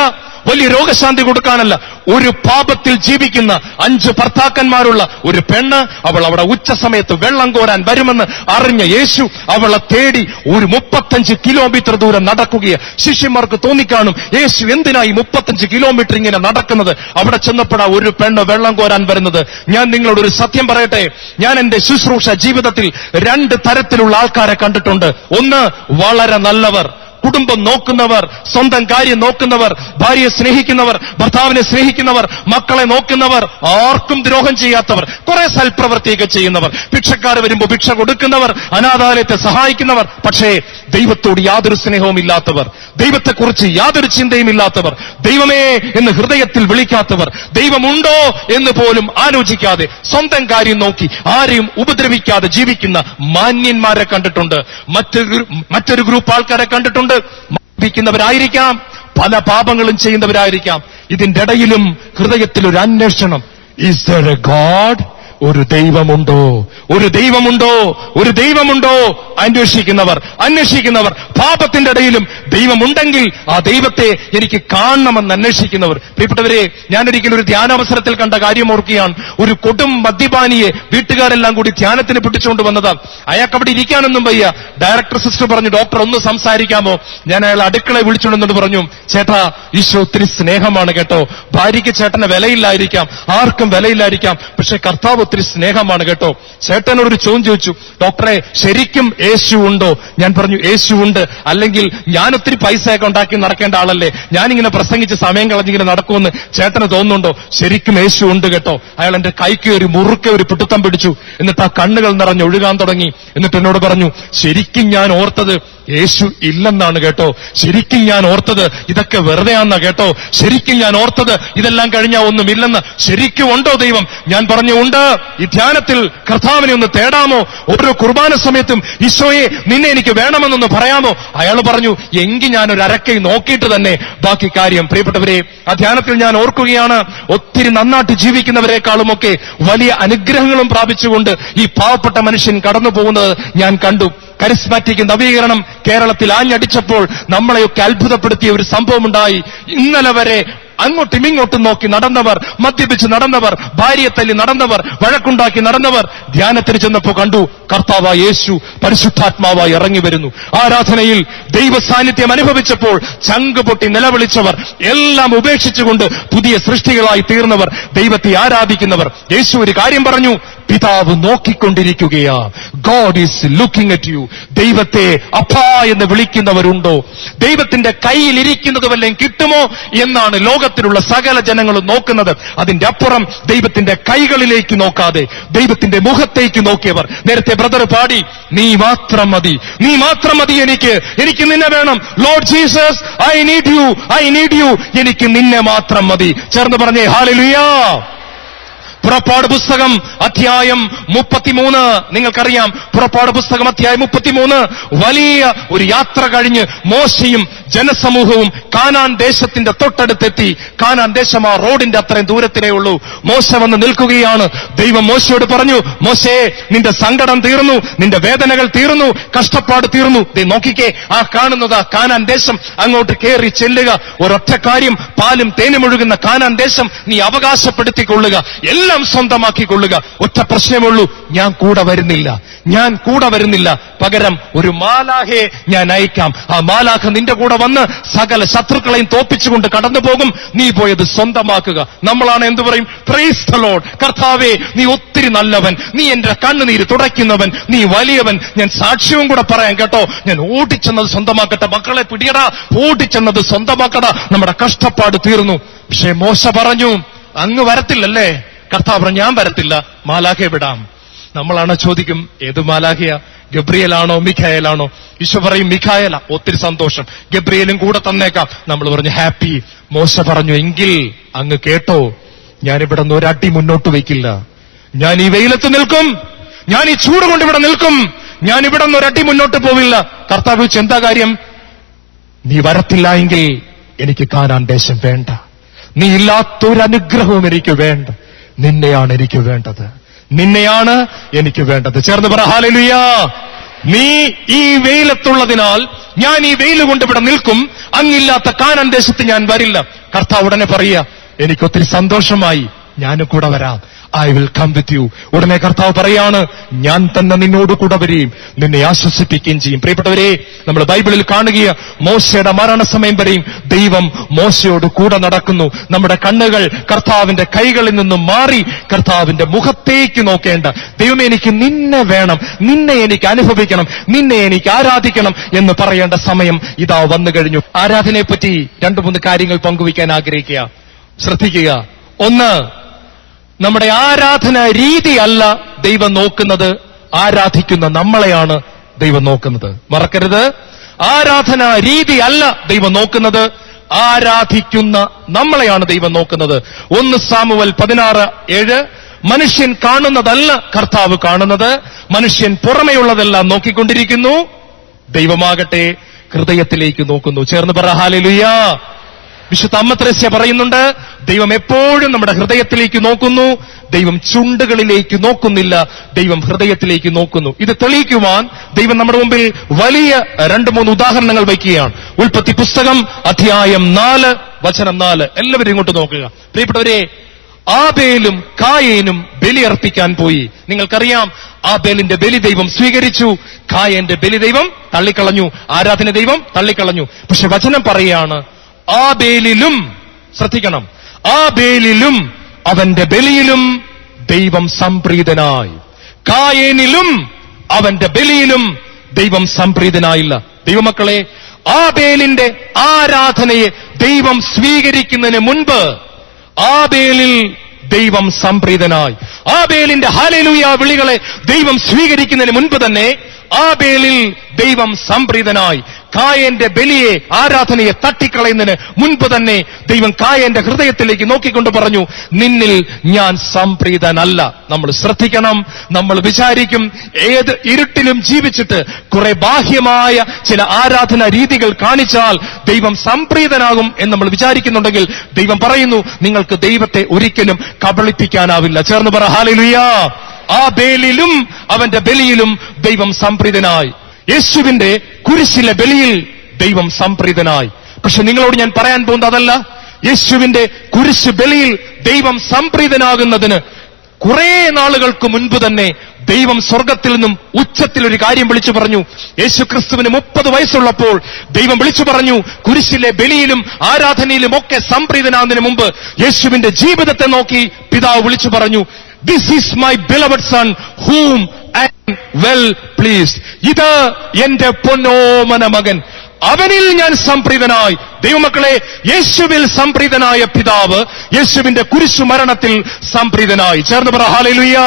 വലിയ രോഗശാന്തി കൊടുക്കാനല്ല. ഒരു പാപത്തിൽ ജീവിക്കുന്ന 5 ഭർത്താക്കന്മാരുള്ള ഒരു പെണ്ണ്, അവൾ അവിടെ ഉച്ച സമയത്ത് വെള്ളം കോരാൻ വരുമെന്ന് അറിഞ്ഞ യേശു അവളെ തേടി ഒരു 35 കിലോമീറ്റർ ദൂരം നടക്കുകയാണ്. ശിഷ്യന്മാർക്ക് തോന്നിക്കാണും, യേശു എന്തിനായി 35 കിലോമീറ്റർ ഇങ്ങനെ നടക്കുന്നത്? അവിടെ ചെന്നപ്പോഴാ ഒരു പെണ്ണ് വെള്ളം കോരാൻ വരുന്നത്. ഞാൻ നിങ്ങളോട് ഒരു സത്യം പറയട്ടെ, ഞാൻ എന്റെ ശുശ്രൂഷ ജീവിതത്തിൽ 2 തരത്തിലുള്ള ആൾക്കാരെ കണ്ടിട്ടുണ്ട്. ഒന്ന്, വളരെ നല്ലവർ, കുടുംബം നോക്കുന്നവർ, സ്വന്തം കാര്യം നോക്കുന്നവർ, ഭാര്യയെ സ്നേഹിക്കുന്നവർ, ഭർത്താവിനെ സ്നേഹിക്കുന്നവർ, മക്കളെ നോക്കുന്നവർ, ആർക്കും ദ്രോഹം ചെയ്യാത്തവർ, കുറെ സൽപ്രവൃത്തിയൊക്കെ ചെയ്യുന്നവർ, ഭിക്ഷക്കാർ വരുമ്പോൾ ഭിക്ഷ കൊടുക്കുന്നവർ, അനാഥാലയത്തെ സഹായിക്കുന്നവർ. പക്ഷേ ദൈവത്തോട് യാതൊരു സ്നേഹവും ഇല്ലാത്തവർ, ദൈവത്തെക്കുറിച്ച് യാതൊരു ചിന്തയും ഇല്ലാത്തവർ, ദൈവമേ എന്ന് ഹൃദയത്തിൽ വിളിക്കാത്തവർ, ദൈവമുണ്ടോ എന്ന് പോലും ആലോചിക്കാതെ സ്വന്തം കാര്യം നോക്കി ആരെയും ഉപദ്രവിക്കാതെ ജീവിക്കുന്ന മാന്യന്മാരെ കണ്ടിട്ടുണ്ട്. മറ്റൊരു ഗ്രൂപ്പ് ആൾക്കാരെ കണ്ടിട്ടുണ്ട്. ായിരിക്കാം, പല പാപങ്ങളും ചെയ്യുന്നവരായിരിക്കാം. ഇതിന്റെ ഇടയിലും ഹൃദയത്തിൽ ഒരു അന്വേഷണം. Is there a God? ഒരു ദൈവമുണ്ടോ? ഒരു ദൈവമുണ്ടോ? ഒരു ദൈവമുണ്ടോ? അന്വേഷിക്കുന്നവർ പാപത്തിന്റെ ഇടയിലും ദൈവമുണ്ടെങ്കിൽ ആ ദൈവത്തെ എനിക്ക് കാണണമെന്ന് അന്വേഷിക്കുന്നവർ. പ്രിയപ്പെട്ടവരെ, ഞാനൊരിക്കലും ഒരു ധ്യാനാവസരത്തിൽ കണ്ട കാര്യം ഓർക്കുകയാണ്. ഒരു കൊടും മദ്യപാനിയെ വീട്ടുകാരെല്ലാം കൂടി ധ്യാനത്തിന് പിടിച്ചുകൊണ്ട് വന്നതാണ്. അയാൾക്ക് അവിടെ ഇരിക്കാനൊന്നും വയ്യ. ഡയറക്ടർ സിസ്റ്റർ പറഞ്ഞു, ഡോക്ടർ ഒന്ന് സംസാരിക്കാമോ? ഞാൻ അയാൾ അടുക്കളയെ വിളിച്ചുകൊണ്ടെന്നിട്ട് പറഞ്ഞു, ചേട്ടാ, ഈശോ ഒത്തിരി സ്നേഹമാണ് കേട്ടോ. ഭാര്യയ്ക്ക് ചേട്ടന് വിലയില്ലായിരിക്കാം, ആർക്കും വിലയില്ലായിരിക്കാം, പക്ഷെ കർത്താവ് ഒത്തിരി സ്നേഹമാണ് കേട്ടോ. ചേട്ടനോടൊരു ചോദ്യം ചോദിച്ചു, ഡോക്ടറെ, ശരിക്കും യേശു ഉണ്ടോ? ഞാൻ പറഞ്ഞു, യേശു ഉണ്ട്, അല്ലെങ്കിൽ ഞാൻ ഒത്തിരി പൈസയൊക്കെ ഉണ്ടാക്കി നടക്കേണ്ട ആളല്ലേ, ഞാനിങ്ങനെ പ്രസംഗിച്ച് സമയം കളഞ്ഞിങ്ങനെ നടക്കുമെന്ന് ചേട്ടന് തോന്നുന്നുണ്ടോ? ശരിക്കും യേശു ഉണ്ട് കേട്ടോ. അയാൾ എന്റെ കൈക്ക് ഒരു മുറുക്കെ ഒരു പിടുത്തം പിടിച്ചു. എന്നിട്ട് ആ കണ്ണുകൾ നിറഞ്ഞൊഴുകാൻ തുടങ്ങി. എന്നിട്ട് എന്നോട് പറഞ്ഞു, ശരിക്കും ഞാൻ ഓർത്തത് യേശു ഇല്ലെന്നാണ് കേട്ടോ. ശരിക്കും ഞാൻ ഓർത്തത് ഇതൊക്കെ വെറുതെയാണെന്നാ കേട്ടോ. ശരിക്കും ഞാൻ ഓർത്തത് ഇതെല്ലാം കഴിഞ്ഞാൽ ഒന്നുമില്ലെന്ന്. ശരിക്കും ഉണ്ടോ ദൈവം? ഞാൻ പറഞ്ഞു, ഉണ്ട്. ഈ ധ്യാനത്തിൽ കർത്താവിനെ ഒന്ന് തേടാമോ? ഓരോ കുർബാന സമയത്തും ഈശോയെ നിന്നെ എനിക്ക് വേണമെന്നൊന്ന് പറയാമോ? അയാൾ പറഞ്ഞു, എങ്കിൽ ഞാനൊരു അരക്കൈ നോക്കിയിട്ട് തന്നെ ബാക്കി കാര്യം. പ്രിയപ്പെട്ടവരെ, ആ ധ്യാനത്തിൽ ഞാൻ ഓർക്കുകയാണ്, ഒത്തിരി നന്നായിട്ട് ജീവിക്കുന്നവരെക്കാളുമൊക്കെ വലിയ അനുഗ്രഹങ്ങളും പ്രാപിച്ചുകൊണ്ട് ഈ പാവപ്പെട്ട മനുഷ്യൻ കടന്നു പോകുന്നത് ഞാൻ കണ്ടു. കരിസ്മാറ്റിക് നവീകരണം കേരളത്തിൽ ആഞ്ഞടിച്ചപ്പോൾ നമ്മളെയൊക്കെ അത്ഭുതപ്പെടുത്തിയ ഒരു സംഭവമുണ്ടായി. ഇന്നലെ വരെ അങ്ങോട്ടും ഇങ്ങോട്ടും നോക്കി നടന്നവർ, മദ്യപിച്ച് നടന്നവർ, ഭാര്യയെ തല്ലി നടന്നവർ, വഴക്കുണ്ടാക്കി നടന്നവർ, ധ്യാനത്തിന് ചെന്നപ്പോൾ കണ്ടു കർത്താവായ യേശു പരിശുദ്ധാത്മാവായി ഇറങ്ങി വരുന്നു. ആരാധനയിൽ ദൈവ സാന്നിധ്യം അനുഭവിച്ചപ്പോൾ ചങ്ക് പൊട്ടി നിലവിളിച്ചവർ എല്ലാം ഉപേക്ഷിച്ചുകൊണ്ട് പുതിയ സൃഷ്ടികളായി തീർന്നവർ, ദൈവത്തെ ആരാധിക്കുന്നവർ. യേശു ഒരു കാര്യം പറഞ്ഞു, പിതാവ് നോക്കിക്കൊണ്ടിരിക്കുകയാ. God is looking at you. ദൈവത്തെ അപ്പാ എന്ന് വിളിക്കുന്നവരുണ്ടോ? ദൈവത്തിന്റെ കയ്യിലിരിക്കുന്നത് വല്ലതും കിട്ടുമോ എന്നാണ് ലോകത്തിലുള്ള സകല ജനങ്ങളും നോക്കുന്നത്. അതിന്റെ അപ്പുറം ദൈവത്തിന്റെ കൈകളിലേക്ക് നോക്കാതെ ദൈവത്തിന്റെ മുഖത്തേക്ക് നോക്കിയവർ. നേരത്തെ ബ്രദർ പാടി, നീ മാത്രം മതി, നീ മാത്രം മതി, എനിക്ക് നിന്നെ വേണം. Lord Jesus, I need you, എനിക്ക് നിന്നെ മാത്രം മതി. ചേർന്ന് പറഞ്ഞേ ഹല്ലേലൂയ. പുറപ്പാട് പുസ്തകം അധ്യായം 33 നിങ്ങൾക്കറിയാം. പുറപ്പാട് പുസ്തകം അധ്യായം 33 വലിയ ഒരു യാത്ര കഴിഞ്ഞ് മോശയും ജനസമൂഹവും കാനാൻ ദേശത്തിന്റെ തൊട്ടടുത്തെത്തി. കാനാൻ ദേശം ആ റോഡിന്റെ അത്രയും ദൂരത്തിലേ ഉള്ളൂ. മോശ വന്ന് നിൽക്കുകയാണ്. ദൈവം മോശയോട് പറഞ്ഞു, മോശേ, നിന്റെ സങ്കടം തീർന്നു, നിന്റെ വേദനകൾ തീർന്നു, കഷ്ടപ്പാട് തീർന്നു. നോക്കിക്കേ, ആ കാണുന്നത് കാനാൻ ദേശം. അങ്ങോട്ട് കയറി ചെല്ലുക. ഒരൊറ്റ കാര്യം, പാലും തേനും ഒഴുകുന്ന കാനാൻ ദേശം നീ അവകാശപ്പെടുത്തിക്കൊള്ളുക. എല്ലാ എല്ലാം സ്വന്തമാക്കിക്കൊള്ളുക. ഒറ്റ പ്രശ്നമേ ഉള്ളൂ, ഞാൻ കൂടെ വരുന്നില്ല. പകരം ഒരു മാലാഖയെ ഞാൻ അയക്കാം. ആ മാലാഖ നിന്റെ കൂടെ വന്ന് സകല ശത്രുക്കളെയും തോപ്പിച്ചുകൊണ്ട് കടന്നു പോകും. നീ പോയത് സ്വന്തമാക്കുക. നമ്മളാണ് എന്തു പറയും? Price the Lord. കർത്താവേ, നീ ഒത്തിരി നല്ലവൻ, നീ എന്റെ കണ്ണുനീര് തുടയ്ക്കുന്നവൻ, നീ വലിയവൻ. ഞാൻ സാക്ഷ്യവും കൂടെ പറയാം കേട്ടോ. ഞാൻ ഓടിച്ചെന്നത് സ്വന്തമാക്കട്ടെ. മക്കളെ പിടിയടാ, ഓടിച്ചെന്നത് സ്വന്തമാക്കടാ. നമ്മുടെ കഷ്ടപ്പാട് തീർന്നു. പക്ഷേ മോശ പറഞ്ഞു, അങ്ങ് വരത്തില്ലല്ലേ? കർത്താവ് പറഞ്ഞു, ഞാൻ വരത്തില്ല, മാലാഖയെ വിടാം. നമ്മളാണ് ചോദിക്കും, ഏത് മാലാഖയാ? ഗബ്രിയേലാണോ മിഖായേലാണോ? ഈശോ പറയും മിഖായേല. ഒത്തിരി സന്തോഷം, ഗബ്രിയേലും കൂടെ തന്നേക്കാം. നമ്മൾ പറഞ്ഞു ഹാപ്പി. മോശ പറഞ്ഞു, എങ്കിൽ അങ്ങ് കേട്ടോ, ഞാനിവിടെ നിന്ന് ഒരടി മുന്നോട്ട് വയ്ക്കില്ല. ഞാൻ ഈ വെയിലത്ത് നിൽക്കും, ഞാൻ ഈ ചൂട് കൊണ്ട് ഇവിടെ നിൽക്കും, ഞാൻ ഇവിടെ നിന്ന് ഒരടി മുന്നോട്ട് പോവില്ല. കർത്താവ് ചോദിച്ചു, എന്താ കാര്യം? നീ വരത്തില്ല എങ്കിൽ എനിക്ക് കാനാൻ ദേശം വേണ്ട. നീ ഇല്ലാത്തൊരനുഗ്രഹവും എനിക്ക് വേണ്ട. നിന്നെയാണ് എനിക്ക് വേണ്ടത്. ചേർന്ന് പറ ഹല്ലേലൂയ. നീ ഈ വെയിലത്തുള്ളതിനാൽ ഞാൻ ഈ വെയിൽ കൊണ്ട് ഇവിടെ നിൽക്കും, അങ്ങില്ലാത്ത കാനാൻ ദേശത്ത് ഞാൻ വരില്ല. കർത്താവ് ഉടനെ പറയുക, എനിക്കൊത്തിരി സന്തോഷമായി, ഞാനും കൂടെ വരാം. I will come with you. ഉടനെ കർത്താവ് പറയാണ്, ഞാൻ തന്നെ നിന്നോട് കൂടെ വരികയും നിന്നെ ആശ്വസിപ്പിക്കുകയും ചെയ്യും. പ്രിയപ്പെട്ടവരെ, നമ്മൾ ബൈബിളിൽ കാണുക, മോശയുടെ മരണസമയം വരെയും ദൈവം മോശയോട് കൂടെ നടക്കുന്നു. നമ്മുടെ കണ്ണുകൾ കർത്താവിന്റെ കൈകളിൽ നിന്നും മാറി കർത്താവിന്റെ മുഖത്തേക്ക് നോക്കേണ്ട. ദൈവമേ, എനിക്ക് നിന്നെ വേണം, നിന്നെ എനിക്ക് അനുഭവിക്കണം, നിന്നെ എനിക്ക് ആരാധിക്കണം എന്ന് പറയേണ്ട സമയം ഇതാ വന്നു കഴിഞ്ഞു. ആരാധനയെ പറ്റി 2-3 കാര്യങ്ങൾ പങ്കുവയ്ക്കാൻ ആഗ്രഹിക്കുക. ശ്രദ്ധിക്കുക. ഒന്ന്, നമ്മുടെ ആരാധന രീതിയല്ല ദൈവം നോക്കുന്നത്, ആരാധിക്കുന്ന നമ്മളെയാണ് ദൈവം നോക്കുന്നത്. മറക്കരുത്, ആരാധന രീതി അല്ല ദൈവം നോക്കുന്നത്, ആരാധിക്കുന്ന നമ്മളെയാണ് ദൈവം നോക്കുന്നത്. 1 സാമുവേൽ 16:7. മനുഷ്യൻ കാണുന്നതല്ല കർത്താവ് കാണുന്നത്, മനുഷ്യൻ പുറമെയുള്ളതെല്ലാം നോക്കിക്കൊണ്ടിരിക്കുന്നു, ദൈവമാകട്ടെ ഹൃദയത്തിലേക്ക് നോക്കുന്നു. ചേർന്ന് പറ ഹല്ലേലൂയ. വിശുദ്ധ അമ്മ ത്രേസ്യ പറയുന്നുണ്ട്, ദൈവം എപ്പോഴും നമ്മുടെ ഹൃദയത്തിലേക്ക് നോക്കുന്നു, ദൈവം ചുണ്ടുകളിലേക്ക് നോക്കുന്നില്ല, ദൈവം ഹൃദയത്തിലേക്ക് നോക്കുന്നു. ഇത് തെളിയിക്കുവാൻ ദൈവം നമ്മുടെ മുമ്പിൽ വലിയ 2-3 ഉദാഹരണങ്ങൾ വയ്ക്കുകയാണ്. ഉൽപ്പത്തി പുസ്തകം അധ്യായം 4 വചനം 4. എല്ലാവരും ഇങ്ങോട്ട് നോക്കുക. പ്രിയപ്പെട്ടവരെ, ആബേലും കായേനും ബലിയർപ്പിക്കാൻ പോയി. നിങ്ങൾക്കറിയാം, ആബേലിന്റെ ബലി ദൈവം സ്വീകരിച്ചു, കായന്റെ ബലി ദൈവം തള്ളിക്കളഞ്ഞു, ആരാധന ദൈവം തള്ളിക്കളഞ്ഞു. പക്ഷെ വചനം പറയുകയാണ്, ആബേലിലും, ശ്രദ്ധിക്കണം, ആബേലിലും അവന്റെ ബലിയിലും ദൈവം സംപ്രീതനായി, കായേനിലും അവന്റെ ബലിയിലും ദൈവം സംപ്രീതനായില്ല. ദൈവമക്കളെ, ആബേലിന്റെ ആരാധനയെ ദൈവം സ്വീകരിക്കുന്നതിന് മുൻപ് ആബേലിൽ ദൈവം സംപ്രീതനായി. ആബേലിന്റെ ഹല്ലേലൂയ വിളികളെ ദൈവം സ്വീകരിക്കുന്നതിന് മുൻപ് തന്നെ ആബേലിൽ ദൈവം സംപ്രീതനായി. കായന്റെ ബലിയെ, ആരാധനയെ തട്ടിക്കളയുന്നതിന് മുൻപ് തന്നെ ദൈവം കായന്റെ ഹൃദയത്തിലേക്ക് നോക്കിക്കൊണ്ട് പറഞ്ഞു, നിന്നിൽ ഞാൻ സംപ്രീതനല്ല. നമ്മൾ ശ്രദ്ധിക്കണം. നമ്മൾ വിചാരിക്കും, ഏത് ഇരുട്ടിലും ജീവിച്ചിട്ട് കുറെ ബാഹ്യമായ ചില ആരാധന രീതികൾ കാണിച്ചാൽ ദൈവം സംപ്രീതനാകും എന്ന് നമ്മൾ വിചാരിക്കുന്നുണ്ടെങ്കിൽ ദൈവം പറയുന്നു, നിങ്ങൾക്ക് ദൈവത്തെ ഒരിക്കലും കബളിപ്പിക്കാനാവില്ല. ചേർന്ന് പറ ഹല്ലേലൂയ. ആബേലിലും അവന്റെ ബലിയിലും ദൈവം സംപ്രീതനായി. യേശുവിന്റെ കുരിശിലെ ബലിയിൽ ദൈവം സംപ്രീതനായി. പക്ഷെ നിങ്ങളോട് ഞാൻ പറയാൻ പോകുന്നത് അതല്ല. യേശുവിന്റെ കുരിശ് ബലിയിൽ ദൈവം സംപ്രീതനാകുന്നതിന് കുറെ നാളുകൾക്ക് മുൻപ് തന്നെ ദൈവം സ്വർഗത്തിൽ നിന്നും ഉച്ചത്തിൽ ഒരു കാര്യം വിളിച്ചു പറഞ്ഞു. യേശു ക്രിസ്തുവിന് 30 വയസ്സുള്ളപ്പോൾ ദൈവം വിളിച്ചു പറഞ്ഞു, കുരിശിലെ ബലിയിലും ആരാധനയിലും ഒക്കെ സംപ്രീതനാകുന്നതിന് മുമ്പ് യേശുവിന്റെ ജീവിതത്തെ നോക്കി പിതാവ് വിളിച്ചു പറഞ്ഞു, this is my beloved son whom I am well pleased. ഇത് എന്റെ പൊന്നോമന മകൻ, അവനിൽ ഞാൻ സംപ്രീതനായി. ദൈവമക്കളെ, യേശുവിൽ സംപ്രീതനായ പിതാവ് യേശുവിന്റെ കുരിശു മരണത്തിൽ സംപ്രീതനായി. ചേർന്ന് പറ ഹല്ലേലൂയ.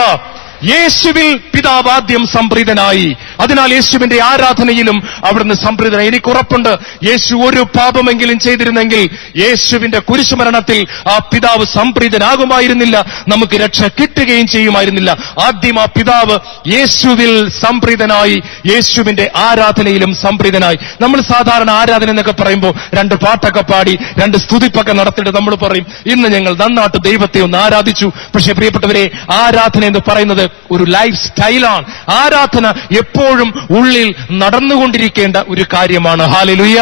യേശുവിൽ പിതാവ് ആദ്യം സംപ്രീതനായി. അതിനാൽ യേശുവിന്റെ ആരാധനയിലും അവിടുന്ന് സംപ്രീതനായി. എനിക്ക് ഉറപ്പുണ്ട്, യേശു ഒരു പാപമെങ്കിലും ചെയ്തിരുന്നെങ്കിൽ യേശുവിന്റെ കുരിശുമരണത്തിൽ ആ പിതാവ് സംപ്രീതനാകുമായിരുന്നില്ല, നമുക്ക് രക്ഷ കിട്ടുകയും ചെയ്യുമായിരുന്നില്ല. ആദ്യം ആ പിതാവ് യേശുവിൽ സംപ്രീതനായി, യേശുവിന്റെ ആരാധനയിലും സംപ്രീതനായി. നമ്മൾ സാധാരണ ആരാധന എന്നൊക്കെ പറയുമ്പോൾ 2 പാട്ടൊക്കെ പാടി 2 സ്തുതിപ്പൊക്കെ നടത്തിയിട്ട് നമ്മൾ പറയും, ഇന്ന് ഞങ്ങൾ നന്നായിട്ട് ദൈവത്തെ ഒന്ന് ആരാധിച്ചു. പക്ഷേ പ്രിയപ്പെട്ടവരെ, ആരാധന എന്ന് പറയുന്നത് ഒരു ലൈഫ് സ്റ്റൈലാണ്. ആരാധന എപ്പോഴും ഉള്ളിൽ നടന്നുകൊണ്ടിരിക്കേണ്ട ഒരു കാര്യമാണ്. ഹല്ലേലൂയ.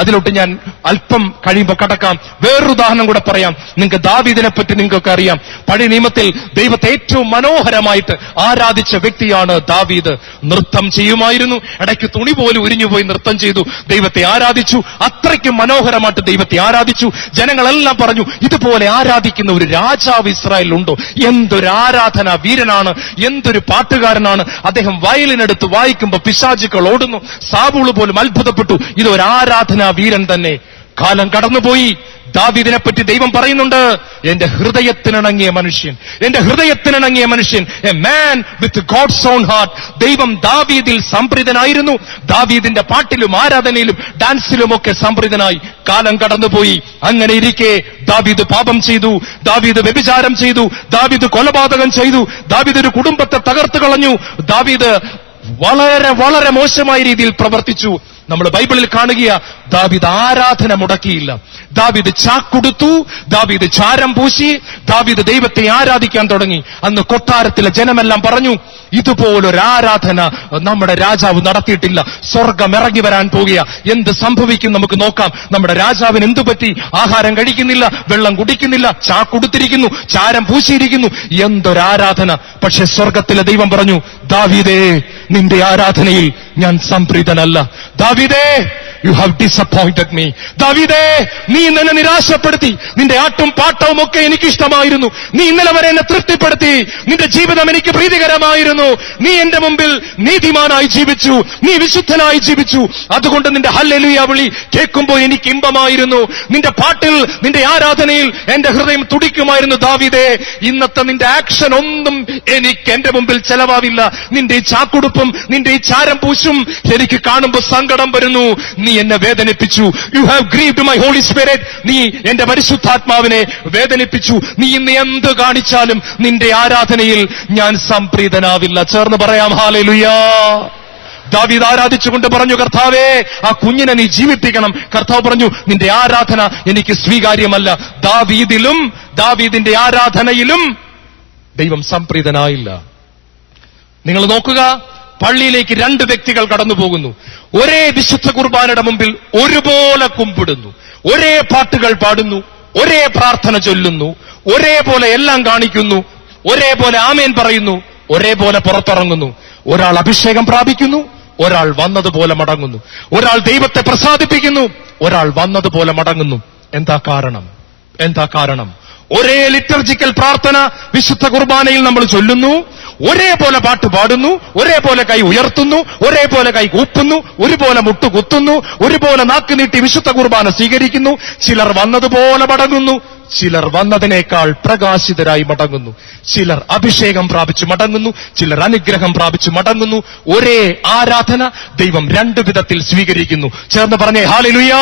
അതിലോട്ട് ഞാൻ അല്പം കഴിയുമ്പോൾ കടക്കാം. വേറൊരു ഉദാഹരണം കൂടെ പറയാം. നിങ്ങൾക്ക് ദാവീദിനെ പറ്റി നിങ്ങൾക്കൊക്കെ അറിയാം. പഴയ നിയമത്തിൽ ദൈവത്തെ ഏറ്റവും മനോഹരമായിട്ട് ആരാധിച്ച വ്യക്തിയാണ് ദാവീദ്. നൃത്തം ചെയ്യുമായിരുന്നു. ഇടയ്ക്ക് തുണി പോലും ഉരിഞ്ഞുപോയി നൃത്തം ചെയ്തു, ദൈവത്തെ ആരാധിച്ചു. അത്രയ്ക്കും മനോഹരമായിട്ട് ദൈവത്തെ ആരാധിച്ചു. ജനങ്ങളെല്ലാം പറഞ്ഞു, ഇതുപോലെ ആരാധിക്കുന്ന ഒരു രാജാവ് ഇസ്രായേലിലുണ്ടോ? എന്തൊരു ആരാധന വീരനാണ്, എന്തൊരു പാട്ടുകാരനാണ് അദ്ദേഹം. വയലിനെടുത്ത് വായിക്കുമ്പോൾ പിശാചുക്കൾ ഓടുന്നു. സാവൂള് പോലും അത്ഭുതപ്പെട്ടു, ഇതൊരു ആരാധനാ വീരൻ തന്നെ. കാലം കടന്നുപോയി. ദാവീദിനെ പറ്റി ദൈവം പറയുന്നുണ്ട്, എന്റെ ഹൃദയത്തിനിണങ്ങിയ മനുഷ്യൻ, എന്റെ ഹൃദയത്തിനിണങ്ങിയ മനുഷ്യൻ, a man with God's own heart. ദൈവം ദാവീദിൽ സംപ്രീതനായിരുന്നു. ദാവീദിന്റെ പാട്ടിലും ആരാധനയിലും ഡാൻസിലുമൊക്കെ സംപ്രീതനായി. കാലം കടന്നുപോയി. അങ്ങനെ ഇരിക്കെ ദാവീദ് പാപം ചെയ്തു, ദാവീദ് വ്യഭിചാരം ചെയ്തു, ദാവീദ് കൊലപാതകം ചെയ്തു, ദാവീദ് ഒരു കുടുംബത്തെ തകർത്തു കളഞ്ഞു. ദാവീദ് വളരെ വളരെ മോശമായ രീതിയിൽ പ്രവർത്തിച്ചു. നമ്മൾ ബൈബിളിൽ കാണുക, ദാവീദ് ആരാധന മുടക്കിയില്ല. ദാവീദ് ചാക്കൊടുത്തു, ദാവീദ് ചാരം പൂശി, ദാവീദ് ദൈവത്തെ ആരാധിക്കാൻ തുടങ്ങി. അന്ന് കൊട്ടാരത്തിലെ ജനമെല്ലാം പറഞ്ഞു, ഇതുപോലൊരു ആരാധന നമ്മുടെ രാജാവ് നടത്തിയിട്ടില്ല. സ്വർഗം ഇറങ്ങി വരാൻ പോകുക, എന്ത് സംഭവിക്കും നമുക്ക് നോക്കാം. നമ്മുടെ രാജാവിന് എന്തു പറ്റി? ആഹാരം കഴിക്കുന്നില്ല, വെള്ളം കുടിക്കുന്നില്ല, ചാക്കൊടുത്തിരിക്കുന്നു, ചാരം പൂശിയിരിക്കുന്നു, എന്തൊരാരാധന. പക്ഷെ സ്വർഗത്തിലെ ദൈവം പറഞ്ഞു, ദാവീദേ, നിന്റെ ആരാധനയിൽ ഞാൻ സംപ്രീതനല്ല. ദാവീദേ, യു ഹാവ് ഡിസപ്പോയിന്റഡ് മീ. ദാവീദേ, നീ എന്നെ നിരാശപ്പെടുത്തി. നിന്റെ ആട്ടും പാട്ടവും ഒക്കെ എനിക്കിഷ്ടമായിരുന്നു. നീ ഇന്നലെ വരെ എന്നെ തൃപ്തിപ്പെടുത്തി. നിന്റെ ജീവിതം എനിക്ക് പ്രീതികരമായിരുന്നു. നീ എന്റെ മുമ്പിൽ നീതിമാനായി ജീവിച്ചു, നീ വിശുദ്ധനായി ജീവിച്ചു. അതുകൊണ്ട് നിന്റെ ഹല്ലേലൂയ വിളി കേൾക്കുമ്പോൾ എനിക്ക് ഇമ്പമായിരുന്നു. നിന്റെ പാട്ടിൽ, നിന്റെ ആരാധനയിൽ എന്റെ ഹൃദയം തുടിക്കുമായിരുന്നു. ദാവീദേ, ഇന്നത്തെ നിന്റെ ആക്ഷൻ ഒന്നും എനിക്ക് എന്റെ മുമ്പിൽ ചെലവാവില്ല. നിന്റെ ഈ ചാക്കുടുപ്പും നിന്റെ ഈ ചാരം പൂശും എനിക്ക് കാണുമ്പോൾ സങ്കടം വരുന്നു. നീ എന്നെ വേദനിപ്പിച്ചു. You have grieved my holy spirit. നീ എന്റെ പരിശുദ്ധാത്മാവിനെ വേദനിപ്പിച്ചു. നീ ഇന്ന് എന്ത് കാണിച്ചാലും നിന്റെ ആരാധനയിൽ ഞാൻ സംപ്രീതനാവില്ല. ചേർന്ന് പറയാം ഹല്ലേലൂയ. ദാവീദ് ആരാധിച്ചുകൊണ്ട് പറഞ്ഞു, കർത്താവേ, ആ കുഞ്ഞിനെ നീ ജീവിപ്പിക്കണം. കർത്താവ് പറഞ്ഞു, നിന്റെ ആരാധന എനിക്ക് സ്വീകാര്യമല്ല. ദാവീദിലും ദാവീദിന്റെ ആരാധനയിലും ദൈവം സംപ്രീതനായില്ല. നിങ്ങൾ നോക്കുക, പള്ളിയിലേക്ക് രണ്ട് വ്യക്തികൾ കടന്നു പോകുന്നു. ഒരേ വിശുദ്ധ കുർബാനയുടെ മുമ്പിൽ ഒരുപോലെ കുമ്പിടുന്നു, ഒരേ പാട്ടുകൾ പാടുന്നു, ഒരേ പ്രാർത്ഥന ചൊല്ലുന്നു, ഒരേപോലെ എല്ലാം കാണിക്കുന്നു, ഒരേപോലെ ആമേൻ പറയുന്നു, ഒരേപോലെ പുറത്തിറങ്ങുന്നു. ഒരാൾ അഭിഷേകം പ്രാപിക്കുന്നു, ഒരാൾ വന്നതുപോലെ മടങ്ങുന്നു. ഒരാൾ ദൈവത്തെ പ്രസാദിപ്പിക്കുന്നു, ഒരാൾ വന്നതുപോലെ മടങ്ങുന്നു. എന്താ കാരണം? എന്താ കാരണം? ഒരേ ലിറ്റർജിക്കൽ പ്രാർത്ഥന വിശുദ്ധ കുർബാനയിൽ നമ്മൾ ചൊല്ലുന്നു, ഒരേപോലെ പാട്ട് പാടുന്നു, ഒരേപോലെ കൈ ഉയർത്തുന്നു, ഒരേപോലെ കൈ കൂപ്പുന്നു, ഒരുപോലെ മുട്ടുകുത്തുന്നു, ഒരുപോലെ നാക്ക് നീട്ടി വിശുദ്ധ കുർബാന സ്വീകരിക്കുന്നു. ചിലർ വന്നതുപോലെ മടങ്ങുന്നു, ചിലർ വന്നതിനേക്കാൾ പ്രകാശിതരായി മടങ്ങുന്നു. ചിലർ അഭിഷേകം പ്രാപിച്ചു മടങ്ങുന്നു, ചിലർ അനുഗ്രഹം പ്രാപിച്ചു മടങ്ങുന്നു. ഒരേ ആരാധന ദൈവം രണ്ടു വിധത്തിൽ സ്വീകരിക്കുന്നു. ചേർന്ന് പറഞ്ഞേ ഹല്ലേലൂയ.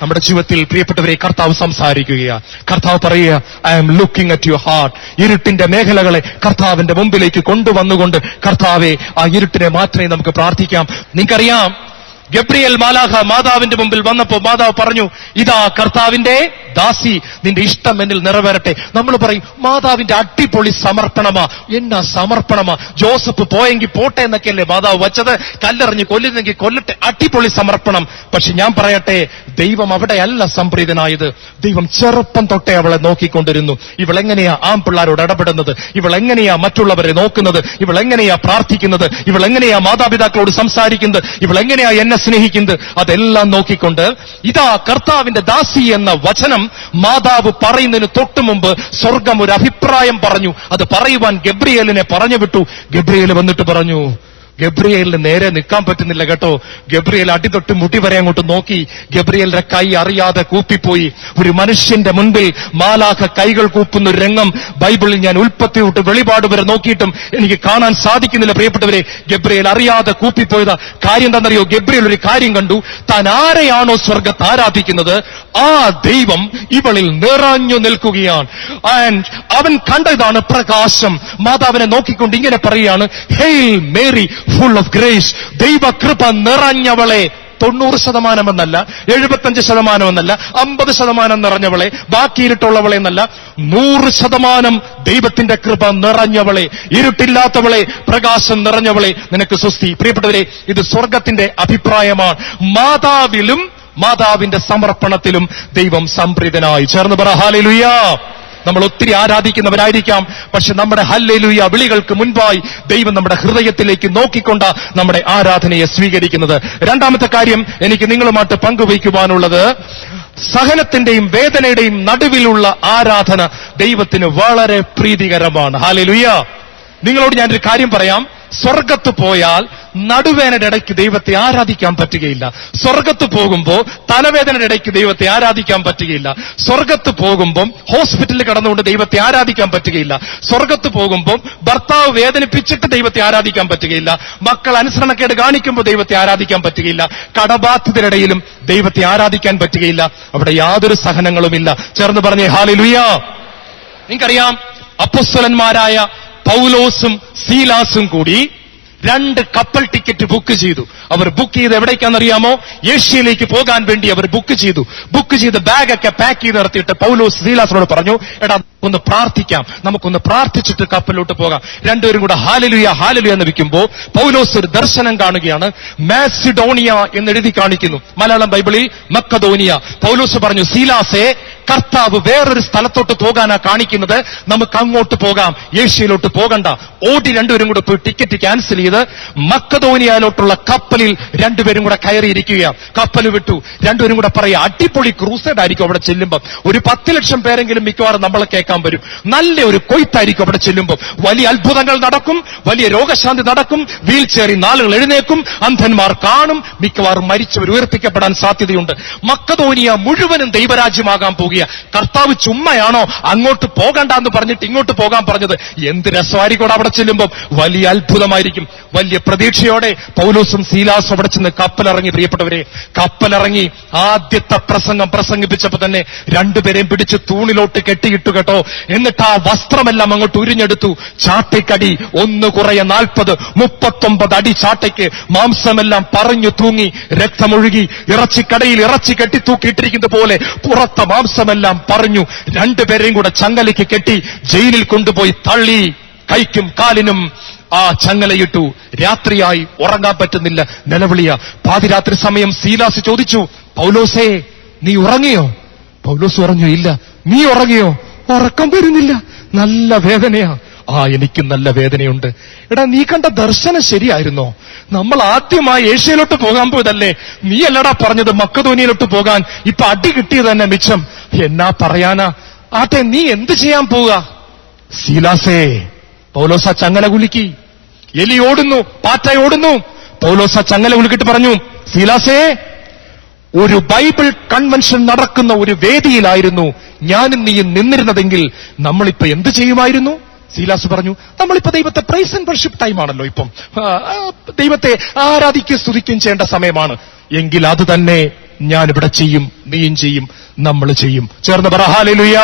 നമ്മുടെ ജീവിതത്തിൽ പ്രിയപ്പെട്ടവരെ കർത്താവ് സംസാരിക്കുകയാണ്. കർത്താവ് പറയുക, I am looking at your heart. ഇരുട്ടിന്റെ മേഖലകളെ കർത്താവിന്റെ മുമ്പിലേക്ക് കൊണ്ടുവന്നുകൊണ്ട് കർത്താവെ, ആ ഇരുട്ടിനെ മാറ്റണേ നമുക്ക് പ്രാർത്ഥിക്കാം. നിങ്ങൾക്കറിയാം, ഗബ്രിയേൽ മാലാഖ മാതാവിന്റെ മുമ്പിൽ വന്നപ്പോ മാതാവ് പറഞ്ഞു, ഇതാ കർത്താവിന്റെ ദാസി, നിന്റെ ഇഷ്ടം എന്നിൽ നിറവേറട്ടെ. നമ്മൾ പറയും, മാതാവിന്റെ അടിപൊളി സമർപ്പണമാ. എന്നാ സമർപ്പണമാ? ജോസഫ് പോയെങ്കിൽ പോട്ടെ എന്നൊക്കെയല്ലേ മാതാവ് വച്ചത്. കല്ലെറിഞ്ഞ് കൊല്ലുന്നെങ്കിൽ കൊല്ലട്ടെ, അടിപൊളി സമർപ്പണം. പക്ഷെ ഞാൻ പറയട്ടെ, ദൈവം അവിടെയല്ല സംപ്രീതനായത്. ദൈവം ചെറുപ്പം തൊട്ടേ അവളെ നോക്കിക്കൊണ്ടിരുന്നു. ഇവളെങ്ങനെയാ ആൺപിള്ളാരോട് ഇടപെടുന്നത്, ഇവളെങ്ങനെയാ മറ്റുള്ളവരെ നോക്കുന്നത്, ഇവളെങ്ങനെയാ പ്രാർത്ഥിക്കുന്നത്, ഇവളെങ്ങനെയാ മാതാപിതാക്കളോട് സംസാരിക്കുന്നത്, ഇവളെങ്ങനെയാ എന്നെ സ്നേഹിക്കുന്നത്, അതെല്ലാം നോക്കിക്കൊണ്ട് ഇതാ കർത്താവിന്റെ ദാസി എന്ന വചനം മാതാവ് പറയുന്നതിന് തൊട്ടു മുമ്പ് സ്വർഗം ഒരു അഭിപ്രായം പറഞ്ഞു. അത് പറയുവാൻ ഗബ്രിയേലിനെ പറഞ്ഞു വിട്ടു. ഗബ്രിയേൽ വന്നിട്ട് പറഞ്ഞു, ഗബ്രിയേലിന് നേരെ നിൽക്കാൻ പറ്റുന്നില്ല കേട്ടോ. ഗബ്രിയേൽ അടിതൊട്ട് മുടി വരെ അങ്ങോട്ട് നോക്കി. ഗബ്രിയേലിന്റെ കൈ അറിയാതെ കൂപ്പിപ്പോയി. ഒരു മനുഷ്യന്റെ മുൻപിൽ മാലാഖ കൈകൾ കൂപ്പുന്ന ഒരു രംഗം ബൈബിളിൽ ഞാൻ ഉൽപ്പത്തി തൊട്ട് വെളിപാട് വരെ നോക്കിയിട്ടും എനിക്ക് കാണാൻ സാധിക്കുന്നില്ല. പ്രിയപ്പെട്ടവരെ, ഗബ്രിയേൽ അറിയാതെ കൂപ്പിപ്പോയതാ. കാര്യം എന്താണെന്നറിയോ? ഗബ്രിയേൽ ഒരു കാര്യം കണ്ടു. താൻ ആരെയാണോ സ്വർഗത്ത് ആരാധിക്കുന്നത്, ആ ദൈവം ഇവളിൽ നിറഞ്ഞു നിൽക്കുകയാണ്. ആൻഡ് അവൻ കണ്ടതാണ് പ്രകാശം. മാതാവിനെ നോക്കിക്കൊണ്ട് ഇങ്ങനെ പറയുകയാണ്, hail Mary full of grace. ദൈവകൃപ നിറഞ്ഞവളെ. 90% എന്നല്ല, 75% എന്നല്ല, 50% നിറഞ്ഞവളെ, ബാക്കി ഇരുട്ടുള്ളവളെ എന്നല്ല, 100% ദൈവത്തിന്റെ കൃപ നിറഞ്ഞവളെ, ഇരുട്ടില്ലാത്തവളെ, പ്രകാശം നിറഞ്ഞവളെ, നിനക്ക് സ്വസ്തി. പ്രിയപ്പെട്ടവരെ, ഇത് സ്വർഗത്തിന്റെ അഭിപ്രായമാണ്. മാതാവിലും മാതാവിന്റെ സമർപ്പണത്തിലും ദൈവം സംപ്രീതനായി. ചേർന്ന് പറ ഹല്ലേലൂയ. നമ്മൾ ഒത്തിരി ആരാധിക്കുന്നവരായിരിക്കാം, പക്ഷെ നമ്മുടെ ഹല്ലേലൂയ വിളികൾക്ക് മുൻപായി ദൈവം നമ്മുടെ ഹൃദയത്തിലേക്ക് നോക്കിക്കൊണ്ട നമ്മുടെ ആരാധനയെ സ്വീകരിക്കുന്നത്. രണ്ടാമത്തെ കാര്യം എനിക്ക് നിങ്ങളുമായിട്ട് പങ്കുവയ്ക്കുവാനുള്ളത്, സഹനത്തിന്റെയും വേദനയുടെയും നടുവിലുള്ള ആരാധന ദൈവത്തിന് വളരെ പ്രീതികരമാണ്. ഹല്ലേലൂയ. നിങ്ങളോട് ഞാനൊരു കാര്യം പറയാം. സ്വർഗത്ത് പോയാൽ നടുവേദനയുടെ ഇടയ്ക്ക് ദൈവത്തെ ആരാധിക്കാൻ പറ്റുകയില്ല. സ്വർഗത്ത് പോകുമ്പോൾ തലവേദനയുടെ ഇടയ്ക്ക് ദൈവത്തെ ആരാധിക്കാൻ പറ്റുകയില്ല. സ്വർഗത്ത് പോകുമ്പോൾ ഹോസ്പിറ്റലിൽ കടന്നുകൊണ്ട് ദൈവത്തെ ആരാധിക്കാൻ പറ്റുകയില്ല. സ്വർഗത്ത് പോകുമ്പോൾ ഭർത്താവ് വേദനിപ്പിച്ചിട്ട് ദൈവത്തെ ആരാധിക്കാൻ പറ്റുകയില്ല. മക്കൾ അനുസരണക്കേട് കാണിക്കുമ്പോൾ ദൈവത്തെ ആരാധിക്കാൻ പറ്റുകയില്ല. കടബാധിതരിടയിലും ദൈവത്തെ ആരാധിക്കാൻ പറ്റുകയില്ല. അവിടെ യാതൊരു സഹനങ്ങളുമില്ല. ചേർന്ന് പറഞ്ഞേ ഹല്ലേലൂയ. നിങ്ങൾക്കറിയാം, അപ്പോസ്തലന്മാരായ പൗലോസും സീലാസും കൂടി 2 കപ്പൽ ടിക്കറ്റ് ബുക്ക് ചെയ്തു. അവർ ബുക്ക് ചെയ്ത് എവിടേക്കാണെന്നറിയാമോ? ഏഷ്യയിലേക്ക് പോകാൻ വേണ്ടി അവർ ബുക്ക് ചെയ്തു. ബുക്ക് ചെയ്ത് ബാഗൊക്കെ പാക്ക് ചെയ്ത് നിർത്തിയിട്ട് പൗലോസ് സീലാസിനോട് പറഞ്ഞു, എടാ ഒന്ന് പ്രാർത്ഥിക്കാം, നമുക്കൊന്ന് പ്രാർത്ഥിച്ചിട്ട് കപ്പലിലോട്ട് പോകാം. രണ്ടുപേരും കൂടെ ഹല്ലേലൂയ ഹല്ലേലൂയ എന്ന് വിളിക്കുമ്പോൾ പൗലോസ് ഒരു ദർശനം കാണുകയാണ്. മാസിഡോണിയ എന്ന് എഴുതി കാണിക്കുന്നു. മലയാളം ബൈബിളിൽ മക്കദോനിയ. പൗലോസ് പറഞ്ഞു, സീലാസെ, കർത്താവ് വേറൊരു സ്ഥലത്തോട്ട് പോകാനാ കാണിക്കുന്നത്, നമുക്ക് അങ്ങോട്ട് പോകാം, ഏഷ്യയിലോട്ട് പോകണ്ട. ഓടി രണ്ടുപേരും കൂടെ പോയി ടിക്കറ്റ് ക്യാൻസൽ ചെയ്ത് മക്കദോനിയയിലോട്ടുള്ള കപ്പലിൽ രണ്ടുപേരും കൂടെ കയറിയിരിക്കുകയാണ്. കപ്പൽ വിട്ടു. രണ്ടുപേരും കൂടെ പറയാ, അടിപൊളി ക്രൂസൈഡ് ആയിരിക്കും അവിടെ ചെല്ലുമ്പോൾ. ഒരു 10 ലക്ഷം പേരെങ്കിലും മിക്കവാറും നമ്മളെ കേൾക്കാൻ വരും. നല്ല ഒരു കൊയ്ത്തായിരിക്കും അവിടെ ചെല്ലുമ്പോൾ. വലിയ അത്ഭുതങ്ങൾ നടക്കും, വലിയ രോഗശാന്തി നടക്കും, വീൽ ചെയറിൽ ആളുകൾ എഴുന്നേക്കും, അന്ധന്മാർ കാണും, മിക്കവാറും മരിച്ചവർ ഉയർപ്പിക്കപ്പെടാൻ സാധ്യതയുണ്ട്. മക്കദോനിയ മുഴുവനും ദൈവരാജ്യമാകാൻ പോകുക. കർത്താവ് ചുമ്മയാണോ അങ്ങോട്ട് പോകണ്ടെന്ന് പറഞ്ഞിട്ട് ഇങ്ങോട്ട് പോകാൻ പറഞ്ഞത്? എന്ത് രസമായിരിക്കും അവിടെ ചെല്ലുമ്പോൾ. വലിയ അത്ഭുതമായിരിക്കും. വലിയ പ്രതീക്ഷയോടെ പൗലോസും സീലാസും അവിടെ ചെന്ന് കപ്പലിറങ്ങി. പ്രിയപ്പെട്ടവരെ, കപ്പലിറങ്ങി ആദ്യത്തെ പ്രസംഗം പ്രസംഗിപ്പിച്ചപ്പോ തന്നെ രണ്ടുപേരെയും പിടിച്ച് തൂണിലോട്ട് കെട്ടിയിട്ടു കേട്ടോ. എന്നിട്ട് ആ വസ്ത്രമെല്ലാം അങ്ങോട്ട് ഉരിഞ്ഞെടുത്തു. ചാട്ടയ്ക്കടി 1 കുറയ 40, 39 അടി ചാട്ടയ്ക്ക്. മാംസമെല്ലാം പറഞ്ഞു തൂങ്ങി, രക്തമൊഴുകി. ഇറച്ചിക്കടയിൽ ഇറച്ചി കെട്ടി തൂക്കിയിട്ടിരിക്കുന്നത് പോലെ പുറത്ത മാംസമെല്ലാം പറഞ്ഞു. രണ്ടുപേരെയും കൂടെ ചങ്ങലയ്ക്ക് കെട്ടി ജയിലിൽ കൊണ്ടുപോയി തള്ളി. കൈക്കും കാലിനും ആ ചങ്ങലയിട്ടു. രാത്രിയായി, ഉറങ്ങാൻ പറ്റുന്നില്ല, നിലവിളിയ. പാതിരാത്രി സമയം സീലാസ് ചോദിച്ചു, പൗലോസേ, നീ ഉറങ്ങിയോ? പൗലോസ് പറഞ്ഞു, ഇല്ല. നീ ഉറങ്ങിയോ? ഉറക്കം വരുന്നില്ല, നല്ല വേദനയാ. എനിക്ക് നല്ല വേദനയുണ്ട്. എടാ, നീ കണ്ട ദർശനം ശരിയായിരുന്നോ? നമ്മൾ ആദ്യമായി ഏഷ്യയിലോട്ട് പോകാൻ പോയതല്ലേ? നീ അല്ലടാ പറഞ്ഞത് മക്കദോനിയയിലോട്ട് പോകാൻ? ഇപ്പൊ അടി കിട്ടിയത് തന്നെ മിച്ചം. എന്നാ പറയാനാ? ആട്ടെ, നീ എന്ത് ചെയ്യാൻ പോവുക? സീലാസേ, പൗലോസ ചങ്ങല കുലുക്കി. എലി ഓടുന്നു, പാറ്റ ഓടുന്നു. പൗലോസ ചങ്ങല കുലുക്കിട്ട് പറഞ്ഞു, സീലാസേ, ഒരു ബൈബിൾ കൺവെൻഷൻ നടക്കുന്ന ഒരു വേദിയിലായിരുന്നു ഞാനും നീയും നിന്നിരുന്നതെങ്കിൽ നമ്മളിപ്പോ എന്ത് ചെയ്യുമായിരുന്നു? സീലാസ് പറഞ്ഞു, നമ്മളിപ്പോ ദൈവത്തെ പ്രൈസ് ആൻഡ് വർഷിപ്പ് ടൈം ആണല്ലോ, ഇപ്പം ദൈവത്തെ ആരാധിക്കുകയും സ്തുതിക്കുകയും ചെയ്യേണ്ട സമയമാണ്. എങ്കിൽ അത് തന്നെ ഞാനിവിടെ ചെയ്യും, നീയും ചെയ്യും, നമ്മൾ ചെയ്യും. ചേർന്ന് പറ ഹല്ലേലൂയ.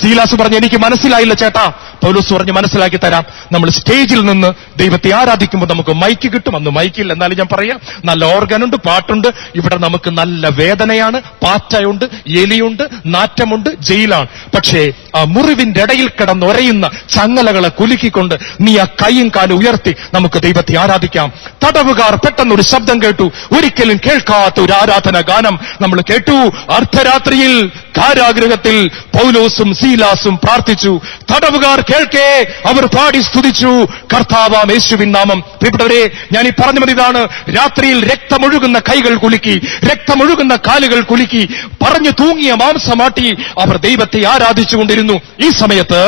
സീലാസ് പറഞ്ഞു, എനിക്ക് മനസ്സിലായില്ല ചേട്ടാ. പൗലോസ് പറഞ്ഞു, മനസ്സിലാക്കി തരാം. നമ്മൾ സ്റ്റേജിൽ നിന്ന് ദൈവത്തെ ആരാധിക്കുമ്പോൾ നമുക്ക് മൈക്ക് കിട്ടും. അന്ന് മൈക്കില്ല, എന്നാലും ഞാൻ പറയാം, നല്ല ഓർഗനുണ്ട്, പാട്ടുണ്ട്. ഇവിടെ നമുക്ക് നല്ല വേദനയാണ്, പാറ്റയുണ്ട്, എലിയുണ്ട്, നാറ്റമുണ്ട്, ജയിലാണ്. പക്ഷേ ആ മുറിവിന്റെ ഇടയിൽ കിടന്നൊരയുന്ന ചങ്ങലകളെ കുലുക്കിക്കൊണ്ട് നീ ആ കൈയും കാലും ഉയർത്തി നമുക്ക് ദൈവത്തെ ആരാധിക്കാം. തടവുകാർ പെട്ടെന്നൊരു ശബ്ദം കേട്ടു. ഒരിക്കലും കേൾക്കാത്ത ഒരു ആരാധന ഗാനം നമ്മൾ കേട്ടു. അർദ്ധരാത്രിയിൽ കാരാഗൃഹത്തിൽ പൗലോസും സീലാസും പ്രാർത്ഥിച്ചു. തടവുകാർ കേൾക്കേ അവർ പാടി സ്തുതിച്ചു കർത്താവാം യേശുവിൻ നാമം. പ്രിയപ്പെട്ടവരെ, ഞാൻ ഈ പറഞ്ഞു ഇതാണ്, രാത്രിയിൽ രക്തമൊഴുകുന്ന കൈകൾ കുലുക്കി, രക്തമൊഴുകുന്ന കാലുകൾ കുലുക്കി, പറഞ്ഞു തൂങ്ങിയ മാംസമാട്ടി അവർ ദൈവത്തെ ആരാധിച്ചുകൊണ്ടിരുന്നു. ഈ സമയത്ത്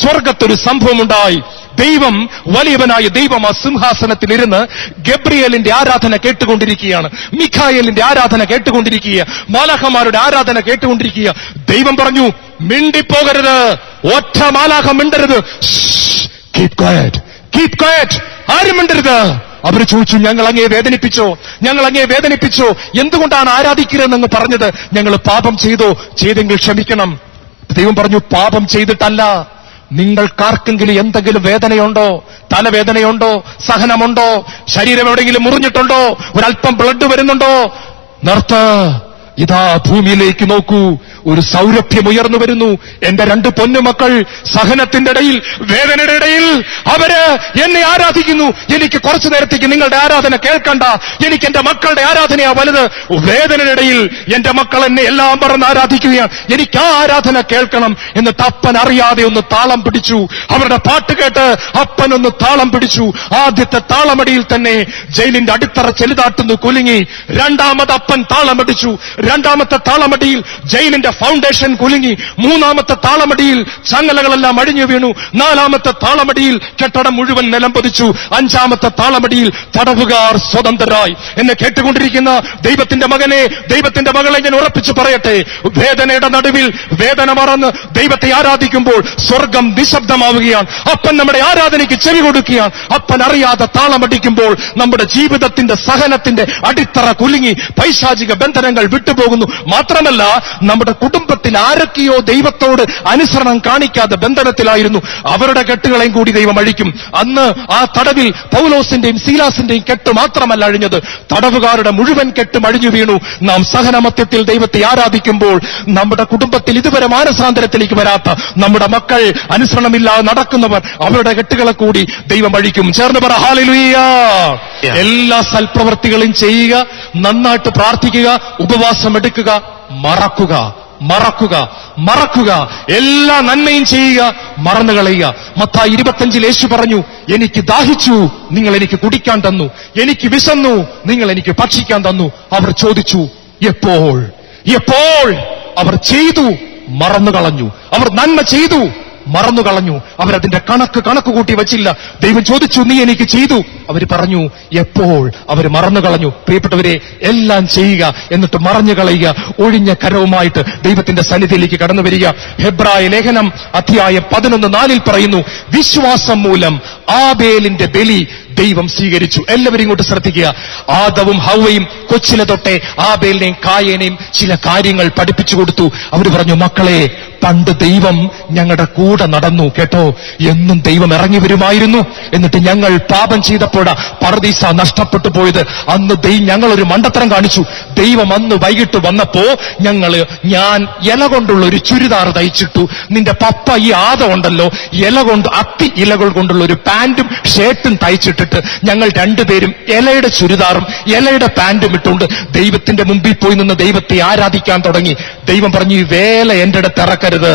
സ്വർഗത്തൊരു സംഭവമുണ്ടായി. ദൈവം, വലിയവനായ ദൈവം ആ സിംഹാസനത്തിലിരുന്ന് ഗബ്രിയേലിന്റെ ആരാധന കേട്ടുകൊണ്ടിരിക്കുകയാണ്. മിഖായേലിന്റെ ആരാധന കേട്ടുകൊണ്ടിരിക്കുക, മാലാഖമാരുടെ ആരാധന കേട്ടുകൊണ്ടിരിക്കുക. ദൈവം പറഞ്ഞു, മിണ്ടിപ്പോകരുത്, ഒറ്റ മാലാഖ മിണ്ടരുത്. കീപ് ക്വയറ്റ്, കീപ് ക്വയറ്റ്, ആരും മിണ്ടരുത്. അവർ ചോദിച്ചു, ഞങ്ങൾ അങ്ങേ വേദനിപ്പിച്ചോ? ഞങ്ങൾ അങ്ങേ വേദനിപ്പിച്ചോ? എന്തുകൊണ്ടാണ് ആരാധിക്കരുതെന്ന് പറഞ്ഞത്? ഞങ്ങൾ പാപം ചെയ്തെങ്കിൽ ക്ഷമിക്കണം. ദൈവം പറഞ്ഞു, പാപം ചെയ്തിട്ടല്ല. നിങ്ങൾക്കാർക്കെങ്കിലും എന്തെങ്കിലും വേദനയുണ്ടോ? തലവേദനയുണ്ടോ? സഹനമുണ്ടോ? ശരീരം എവിടെയെങ്കിലും മുറിഞ്ഞിട്ടുണ്ടോ? ഒരല്പം ബ്ലഡ് വരുന്നുണ്ടോ? നിർത്ത്. ഇതാ ഭൂമിയിലേക്ക് നോക്കൂ, ഒരു സൗരഭ്യം ഉയർന്നു വരുന്നു. എന്റെ 2 പൊന്നുമക്കൾ സഹനത്തിന്റെ ഇടയിൽ, വേദനയുടെ ഇടയിൽ അവര് എന്നെ ആരാധിക്കുന്നു. എനിക്ക് കുറച്ചു നേരത്തേക്ക് നിങ്ങളുടെ ആരാധന കേൾക്കണ്ട, എനിക്ക് എന്റെ മക്കളുടെ ആരാധനയാ വലുത്. വേദനയുടെ ഇടയിൽ എന്റെ മക്കൾ എന്നെ എല്ലാം പറഞ്ഞ് ആരാധിക്കുകയാണ്, എനിക്ക് ആ ആരാധന കേൾക്കണം. എന്നിട്ട് അപ്പൻ അറിയാതെ ഒന്ന് താളം പിടിച്ചു. അവരുടെ പാട്ട് കേട്ട് അപ്പനൊന്ന് താളം പിടിച്ചു. ആദ്യത്തെ താളമടിയിൽ തന്നെ ജയിലിന്റെ അടിത്തറ ചെലുതാട്ടുന്നു കുലുങ്ങി. രണ്ടാമത് അപ്പൻ താളമടിച്ചു. രണ്ടാമത്തെ താളമടിയിൽ ജയിലിന്റെ ഫൗണ്ടേഷൻ കുലുങ്ങി. മൂന്നാമത്തെ താളമടിയിൽ ചങ്ങലകളെല്ലാം അടിഞ്ഞു വീണു. നാലാമത്തെ താളമടിയിൽ കെട്ടിടം മുഴുവൻ നിലംപതിച്ചു. അഞ്ചാമത്തെ താളമടിയിൽ തടവുകാർ സ്വതന്ത്രരായി. എന്നെ കേട്ടുകൊണ്ടിരിക്കുന്ന ദൈവത്തിന്റെ മകനെ, ദൈവത്തിന്റെ മകളെ ഞാൻ ഉറപ്പിച്ചു പറയട്ടെ, വേദനയുടെ നടുവിൽ വേദന മറന്ന് ദൈവത്തെ ആരാധിക്കുമ്പോൾ സ്വർഗം നിശബ്ദമാവുകയാണ്. അപ്പൻ നമ്മുടെ ആരാധനയ്ക്ക് ചെവി കൊടുക്കുകയാണ്. അപ്പൻ അറിയാതെ താളമടിക്കുമ്പോൾ നമ്മുടെ ജീവിതത്തിന്റെ സഹനത്തിന്റെ അടിത്തറ കുലുങ്ങി, പൈശാചിക ബന്ധനങ്ങൾ വിട്ടുപോകുന്നു. മാത്രമല്ല, നമ്മുടെ കുടുംബത്തിൽ ആരൊക്കെയോ ദൈവത്തോട് അനുസരണം കാണിക്കാതെ ബന്ധനത്തിലായിരുന്നു, അവരുടെ കെട്ടുകളെയും കൂടി ദൈവം അഴിക്കും. അന്ന് ആ തടവിൽ പൗലോസിന്റെയും സീലാസിന്റെയും കെട്ട് മാത്രമല്ല അഴിഞ്ഞത്, തടവുകാരുടെ മുഴുവൻ കെട്ടും അഴിഞ്ഞു വീണു. നാം സഹനമത്യത്തിൽ ദൈവത്തെ ആരാധിക്കുമ്പോൾ നമ്മുടെ കുടുംബത്തിൽ ഇതുവരെ മാനസാന്തരത്തിലേക്ക് വരാത്ത നമ്മുടെ മക്കൾ, അനുസരണമില്ലാതെ നടക്കുന്നവർ, അവരുടെ കെട്ടുകളെ കൂടി ദൈവം അഴിക്കും. ചേർന്ന് പറ ഹല്ലേലൂയ. എല്ലാ സൽപ്രവൃത്തികളും ചെയ്യുക, നന്നായിട്ട് പ്രാർത്ഥിക്കുക, ഉപവാസം എടുക്കുക, മറക്കുക, എല്ലാ നന്മയും ചെയ്യുക, മറന്നു കളയുക. മത്തായി 25 യേശു പറഞ്ഞു, എനിക്ക് ദാഹിച്ചു, നിങ്ങൾ എനിക്ക് കുടിക്കാൻ തന്നു, എനിക്ക് വിശന്നു, നിങ്ങൾ എനിക്ക് ഭക്ഷിക്കാൻ തന്നു. അവർ ചോദിച്ചു, എപ്പോൾ? അവർ ചെയ്തു, മറന്നു കളഞ്ഞു. അവർ നന്മ ചെയ്തു, മറന്നു കളഞ്ഞു. അവരതിന്റെ കണക്ക് കൂട്ടി വച്ചില്ല. ദൈവം ചോദിച്ചു, നീ എനിക്ക് ചെയ്തു? അവർ പറഞ്ഞു, എപ്പോൾ? അവർ മറന്നു കളഞ്ഞു. പ്രിയപ്പെട്ടവരെ, എല്ലാം ചെയ്യുക, എന്നിട്ട് മറഞ്ഞു കളയുക. ഒഴിഞ്ഞ കരവുമായിട്ട് ദൈവത്തിന്റെ സന്നിധിയിലേക്ക് കടന്നു വരിക. ഹെബ്രായ ലേഖനം അധ്യായം 11:4 പറയുന്നു, വിശ്വാസം മൂലം ആബേലിന്റെ ബലി ദൈവം സ്വീകരിച്ചു. എല്ലാവരും ഇങ്ങോട്ട് ശ്രദ്ധിക്കുക. ആദവും ഹവ്വയും കൊച്ചിലെ തൊട്ടേ ആബേലിനെയും കായേനെയും ചില കാര്യങ്ങൾ പഠിപ്പിച്ചു കൊടുത്തു. അവർ പറഞ്ഞു, മക്കളെ, പണ്ട് ദൈവം ഞങ്ങളുടെ കൂടെ നടന്നു കേട്ടോ. എന്നും ദൈവം ഇറങ്ങി വരുമായിരുന്നു. എന്നിട്ട് ഞങ്ങൾ പാപം ചെയ്തപ്പോഴാ പർദീസ നഷ്ടപ്പെട്ടു പോയത്. അന്ന് ഞങ്ങളൊരു മണ്ടത്തരം കാണിച്ചു. ദൈവം അന്ന് വൈകിട്ട് വന്നപ്പോ ഞാൻ ഇല കൊണ്ടുള്ള ഒരു ചുരിദാർ തയ്ച്ചിട്ടു. നിന്റെ പപ്പ ഈ ആദ ഉണ്ടല്ലോ, അത്തി ഇലകൾ കൊണ്ടുള്ള ഒരു പാന്റും ഷർട്ടും തയ്ച്ചിട്ടിട്ട് ഞങ്ങൾ രണ്ടുപേരും ഇലയുടെ ചുരിദാറും ഇലയുടെ പാന്റും ഇട്ടുകൊണ്ട് ദൈവത്തിന്റെ മുമ്പിൽ പോയി നിന്ന് ദൈവത്തെ ആരാധിക്കാൻ തുടങ്ങി. ദൈവം പറഞ്ഞു, ഈ വേല എന്റെ അടുത്ത് ഇറക്കരുത്.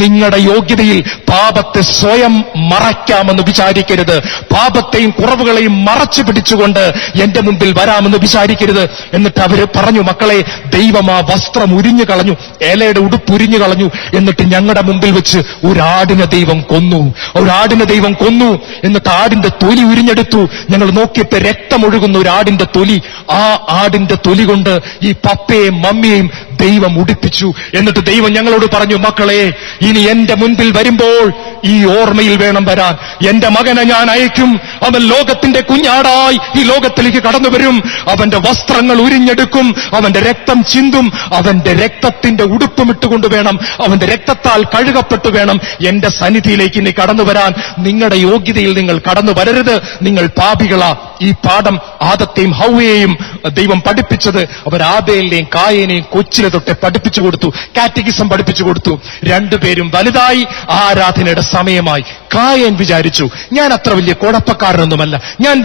നിങ്ങളുടെ യോഗ്യതയിൽ പാപത്തെ സ്വയം മറയ്ക്കാമെന്ന് വിചാരിക്കരുത്. പാപത്തെയും കുറവുകളെയും മറച്ചു പിടിച്ചുകൊണ്ട് എന്റെ മുമ്പിൽ വരാമെന്ന് വിചാരിക്കരുത്. എന്നിട്ട് അവര് പറഞ്ഞു, മക്കളെ, ദൈവം ആ വസ്ത്രം ഉരിഞ്ഞു കളഞ്ഞു, ഇലയുടെ ഉടുപ്പ് ഉരിഞ്ഞു കളഞ്ഞു. എന്നിട്ട് ഞങ്ങളുടെ മുമ്പിൽ വെച്ച് ഒരാടിനെ ദൈവം കൊന്നു. എന്നിട്ട് ആടിന്റെ തൊലി ഉരിഞ്ഞെടുത്തു. ഞങ്ങൾ നോക്കിയപ്പോ രക്തമൊഴുകുന്ന ഒരു ആടിന്റെ തൊലി. ആ ആടിന്റെ തൊലി കൊണ്ട് ഈ പപ്പയെയും മമ്മിയെയും ദൈവം ഉടുപ്പിച്ചു. എന്നിട്ട് ദൈവം ഞങ്ങളോട് പറഞ്ഞു, മക്കളെ, ഇനി എന്റെ മുൻപിൽ വരുമ്പോൾ ഈ ഓർമ്മയിൽ വേണം വരാൻ. എന്റെ മകനെ ഞാൻ അയക്കും. അവൻ ലോകത്തിന്റെ കുഞ്ഞാടായി ഈ ലോകത്തിലേക്ക് കടന്നു വരും. അവന്റെ വസ്ത്രങ്ങൾ ഉരിഞ്ഞെടുക്കും, അവന്റെ രക്തം ചിന്തും, അവന്റെ രക്തത്തിന്റെ ഉടുപ്പുമിട്ടുകൊണ്ട് വേണം, അവന്റെ രക്തത്താൽ കഴുകപ്പെട്ടു വേണം എന്റെ സന്നിധിയിലേക്ക് ഇനി കടന്നു വരാൻ. നിങ്ങളുടെ യോഗ്യതയിൽ നിങ്ങൾ കടന്നു വരരുത്, നിങ്ങൾ പാപികളാ. ഈ പാഠം ആദത്തെയും ഹവ്വയെയും ദൈവം പഠിപ്പിച്ചത് അവർ ആബേലിനെയും കായേനെയും കൊച്ചിലെ തൊട്ട് പഠിപ്പിച്ചു കൊടുത്തു, കാറ്റഗിസം പഠിപ്പിച്ചു കൊടുത്തു. രണ്ടുപേരും വലുതായി, ആരാധനയുടെ സമയമായി. കായേൻ വിചാരിച്ചു, ഞാൻ അത്ര വലിയ കുഴപ്പക്കാരനൊന്നുമല്ല, ഞാൻ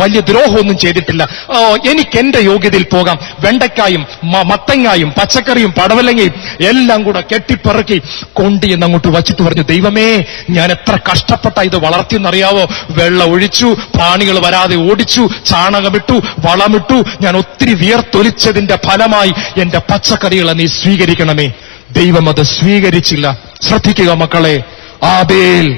വലിയ ദ്രോഹമൊന്നും ചെയ്തിട്ടില്ല, എനിക്ക് എന്റെ യോഗ്യതയിൽ പോകാം. വെണ്ടയ്ക്കായും മത്തങ്ങായും പച്ചക്കറിയും പടവലങ്ങയും എല്ലാം കൂടെ കെട്ടിപ്പിറക്കി കൊണ്ടിയെന്ന് അങ്ങോട്ട് വച്ചിട്ട് പറഞ്ഞു, ദൈവമേ, ഞാൻ എത്ര കഷ്ടപ്പെട്ട ഇത് വളർത്തിയെന്നറിയാവോ? വെള്ളം ഒഴിച്ചു, പ്രാണികൾ വരാതെ ഓടിച്ചു, ചാണകമിട്ടു, വളമിട്ടു, ഞാൻ ഒത്തിരി വിയർത്തൊലിച്ചതിന്റെ ഫലമായി എന്റെ പച്ചക്കറികളെ നീ സ്വീകരിക്കണമേ. ദൈവം അത് സ്വീകരിച്ചില്ല. ശ്രദ്ധിക്കുക മക്കളെ, ആബേൽ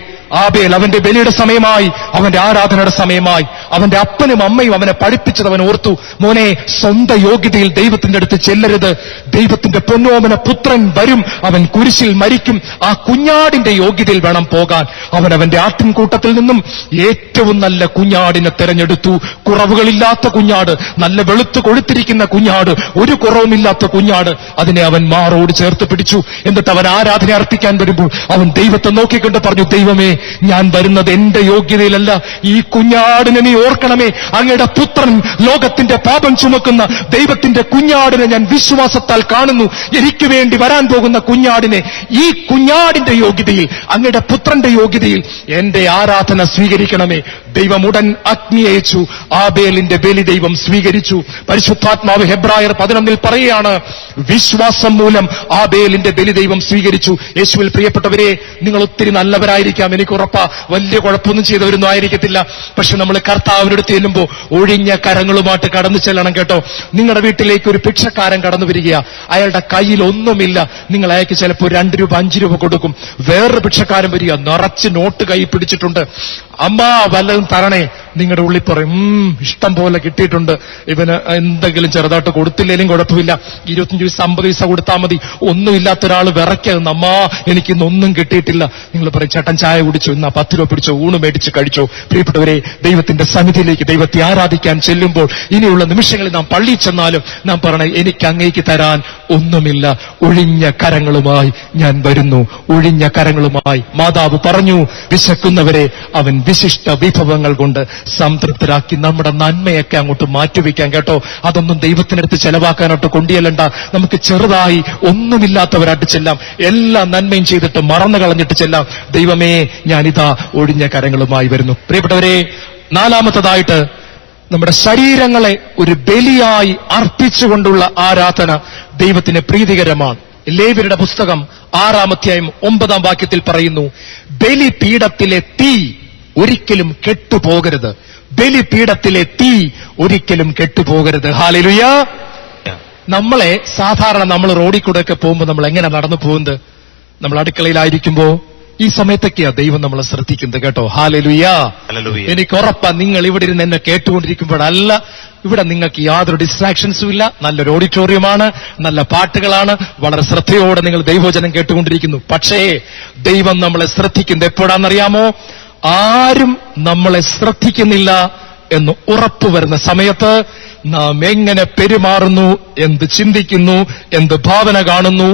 അവന്റെ ബലിയുടെ സമയമായി, അവന്റെ ആരാധനയുടെ സമയമായി. അവന്റെ അപ്പനും അമ്മയും അവനെ പഠിപ്പിച്ചത് അവൻ ഓർത്തു. മോനെ, സ്വന്തം യോഗ്യതയിൽ ദൈവത്തിന്റെ അടുത്ത് ചെല്ലരുത്. ദൈവത്തിന്റെ പൊന്നോമന പുത്രൻ വരും, അവൻ കുരിശിൽ മരിക്കും. ആ കുഞ്ഞാടിന്റെ യോഗ്യതയിൽ വേണം പോകാൻ. അവന്റെ ആട്ടിൻകൂട്ടത്തിൽ നിന്നും ഏറ്റവും നല്ല കുഞ്ഞാടിനെ തെരഞ്ഞെടുത്തു. കുറവുകളില്ലാത്ത കുഞ്ഞാട്, നല്ല വെളുത്തു കൊഴുത്തിരിക്കുന്ന കുഞ്ഞാട്, ഒരു കുറവുമില്ലാത്ത കുഞ്ഞാട്. അതിനെ അവൻ മാറോട് ചേർത്ത് പിടിച്ചു. എന്നിട്ട് അവൻ ആരാധന അർപ്പിക്കാൻ വരുമ്പോൾ അവൻ ദൈവത്തെ നോക്കിക്കൊണ്ട് പറഞ്ഞു, ദൈവമേ, ഞാൻ വരുന്നത് എന്റെ യോഗ്യതയിലല്ല. ഈ കുഞ്ഞാടിനെ നീ ഓർക്കണമേ. അങ്ങയുടെ പുത്രൻ, ലോകത്തിന്റെ പാപം ചുമക്കുന്ന ദൈവത്തിന്റെ കുഞ്ഞാടിനെ ഞാൻ വിശ്വാസത്താൽ കാണുന്നു. എനിക്ക് വേണ്ടി വരാൻ പോകുന്ന കുഞ്ഞാടിനെ, ഈ കുഞ്ഞാടിന്റെ യോഗ്യതയിൽ, അങ്ങയുടെ പുത്രന്റെ യോഗ്യതയിൽ എന്റെ ആരാധന സ്വീകരിക്കണമേ. ദൈവം ഉടൻ അഗ്നി അയച്ചു. ആബേലിന്റെ ബലി ദൈവം സ്വീകരിച്ചു. പരിശുദ്ധാത്മാവ് ഹെബ്രായർ 11 പറയുകയാണ്, വിശ്വാസം മൂലം ആബേലിന്റെ ബലി ദൈവം സ്വീകരിച്ചു. യേശുവിൽ പ്രിയപ്പെട്ടവരെ, നിങ്ങൾ ഒത്തിരി നല്ലവരായിരിക്കാം, എനിക്ക് ഉറപ്പാ. വലിയ കുഴപ്പമൊന്നും ചെയ്തവരൊന്നും ആയിരിക്കത്തില്ല. പക്ഷെ നമ്മൾ കർത്താവിനടുത്ത് ചെല്ലുമ്പോൾ ഒഴിഞ്ഞ കരങ്ങളുമായിട്ട് കടന്നു ചെല്ലണം കേട്ടോ. നിങ്ങളുടെ വീട്ടിലേക്ക് ഒരു ഭിക്ഷക്കാരൻ കടന്നു വരികയാ, അയാളുടെ കയ്യിൽ ഒന്നുമില്ല. നിങ്ങൾ അയാൾക്ക് ചിലപ്പോൾ 2 രൂപ 5 രൂപ കൊടുക്കും. വേറൊരു ഭിക്ഷക്കാരൻ വരിക, നിറച്ച് നോട്ട് കൈ പിടിച്ചിട്ടുണ്ട്. അമ്മാ വല്ലതും തരണേ. നിങ്ങളുടെ ഉള്ളിൽ പറയും, ഇഷ്ടം പോലെ കിട്ടിയിട്ടുണ്ട്, ഇവന് എന്തെങ്കിലും ചെറുതായിട്ട് കൊടുത്തില്ലേലും കുഴപ്പമില്ല, 25 പൈസ 50 പൈസ കൊടുത്താൽ മതി. ഒന്നുമില്ലാത്ത ഒരാൾ വിറയ്ക്കുന്നു, അമ്മാ എനിക്കിന്നൊന്നും കിട്ടിയിട്ടില്ല. നിങ്ങൾ പറയും, ചേട്ടൻ ചായ കുടിച്ചോ, ഇന്നാ 10 രൂപ പിടിച്ചോ, ഊണ് മേടിച്ച് കഴിച്ചോ. പ്രിയപ്പെട്ടവരെ, ദൈവത്തിന്റെ സന്നിധിയിലേക്ക് ദൈവത്തെ ആരാധിക്കാൻ ചെല്ലുമ്പോൾ, ഇനിയുള്ള നിമിഷങ്ങളിൽ നാം പള്ളിയിൽ ചെന്നാലും നാം പറയണേ, എനിക്ക് അങ്ങേക്ക് തരാൻ ഒന്നുമില്ല, ഒഴിഞ്ഞ കരങ്ങളുമായി ഞാൻ വരുന്നു. ഒഴിഞ്ഞ കരങ്ങളുമായി മാതാവ് പറഞ്ഞു, വിശക്കുന്നവരെ അവൻ വിശിഷ്ട വിഭവങ്ങൾ കൊണ്ട് സംതൃപ്തരാക്കി. നമ്മുടെ നന്മയൊക്കെ അങ്ങോട്ട് മാറ്റിവെക്കാൻ കേട്ടോ. അതൊന്നും ദൈവത്തിനടുത്ത് ചെലവാക്കാനോട്ട് കൊണ്ടുചെല്ലണ്ട. നമുക്ക് ചെറുതായി ഒന്നുമില്ലാത്തവരായിട്ട് ചെല്ലാം, എല്ലാ നന്മയും ചെയ്തിട്ട് മറന്നു കളഞ്ഞിട്ട് ചെല്ലാം. ദൈവമേ, ഞാനിതാ ഒഴിഞ്ഞ കരങ്ങളുമായി വരുന്നു. പ്രിയപ്പെട്ടവരെ, 4-മത്തതായിട്ട് നമ്മുടെ ശരീരങ്ങളെ ഒരു ബലിയായി അർപ്പിച്ചുകൊണ്ടുള്ള ആരാധന ദൈവത്തിന് പ്രീതികരമാണ്. ലേവ്യരുടെ പുസ്തകം 6-ാം അധ്യായം 9-ാം വാക്യത്തിൽ പറയുന്നു, ബലിപീഠത്തിലെ തീ ഒരിക്കലും കെട്ടുപോകരുത്. ബലിപീഠത്തിലെ തീ ഒരിക്കലും കെട്ടുപോകരുത്. ഹല്ലേലൂയ. നമ്മളെ സാധാരണ നമ്മൾ റോഡിൽ കൂടെയൊക്കെ പോകുമ്പോൾ നമ്മൾ എങ്ങനെ നടന്നു പോകുന്നത്? നമ്മൾ അടുക്കളയിലായിരിക്കുമ്പോ ഈ സമയത്തൊക്കെയാ ദൈവം നമ്മളെ ശ്രദ്ധിക്കുന്നത് കേട്ടോ. ഹല്ലേലൂയ. എനിക്ക് ഉറപ്പാ, നിങ്ങൾ ഇവിടെ ഇരുന്ന് എന്നെ കേട്ടുകൊണ്ടിരിക്കുമ്പോഴല്ല, ഇവിടെ നിങ്ങൾക്ക് യാതൊരു ഡിസ്ട്രാക്ഷൻസും ഇല്ല. നല്ലൊരു ഓഡിറ്റോറിയമാണ്, നല്ല പാട്ടുകളാണ്, വളരെ ശ്രദ്ധയോടെ നിങ്ങൾ ദൈവവചനം കേട്ടുകൊണ്ടിരിക്കുന്നു. പക്ഷേ ദൈവം നമ്മളെ ശ്രദ്ധിക്കുന്നത് എപ്പോഴാണെന്നറിയാമോ? ആരും നമ്മളെ ശ്രദ്ധിക്കുന്നില്ല എന്ന് ഉറപ്പുവരുന്ന സമയത്ത് നാം എങ്ങനെ പെരുമാറുന്നു, എന്ത് ചിന്തിക്കുന്നു, എന്ത് ഭാവന കാണുന്നു,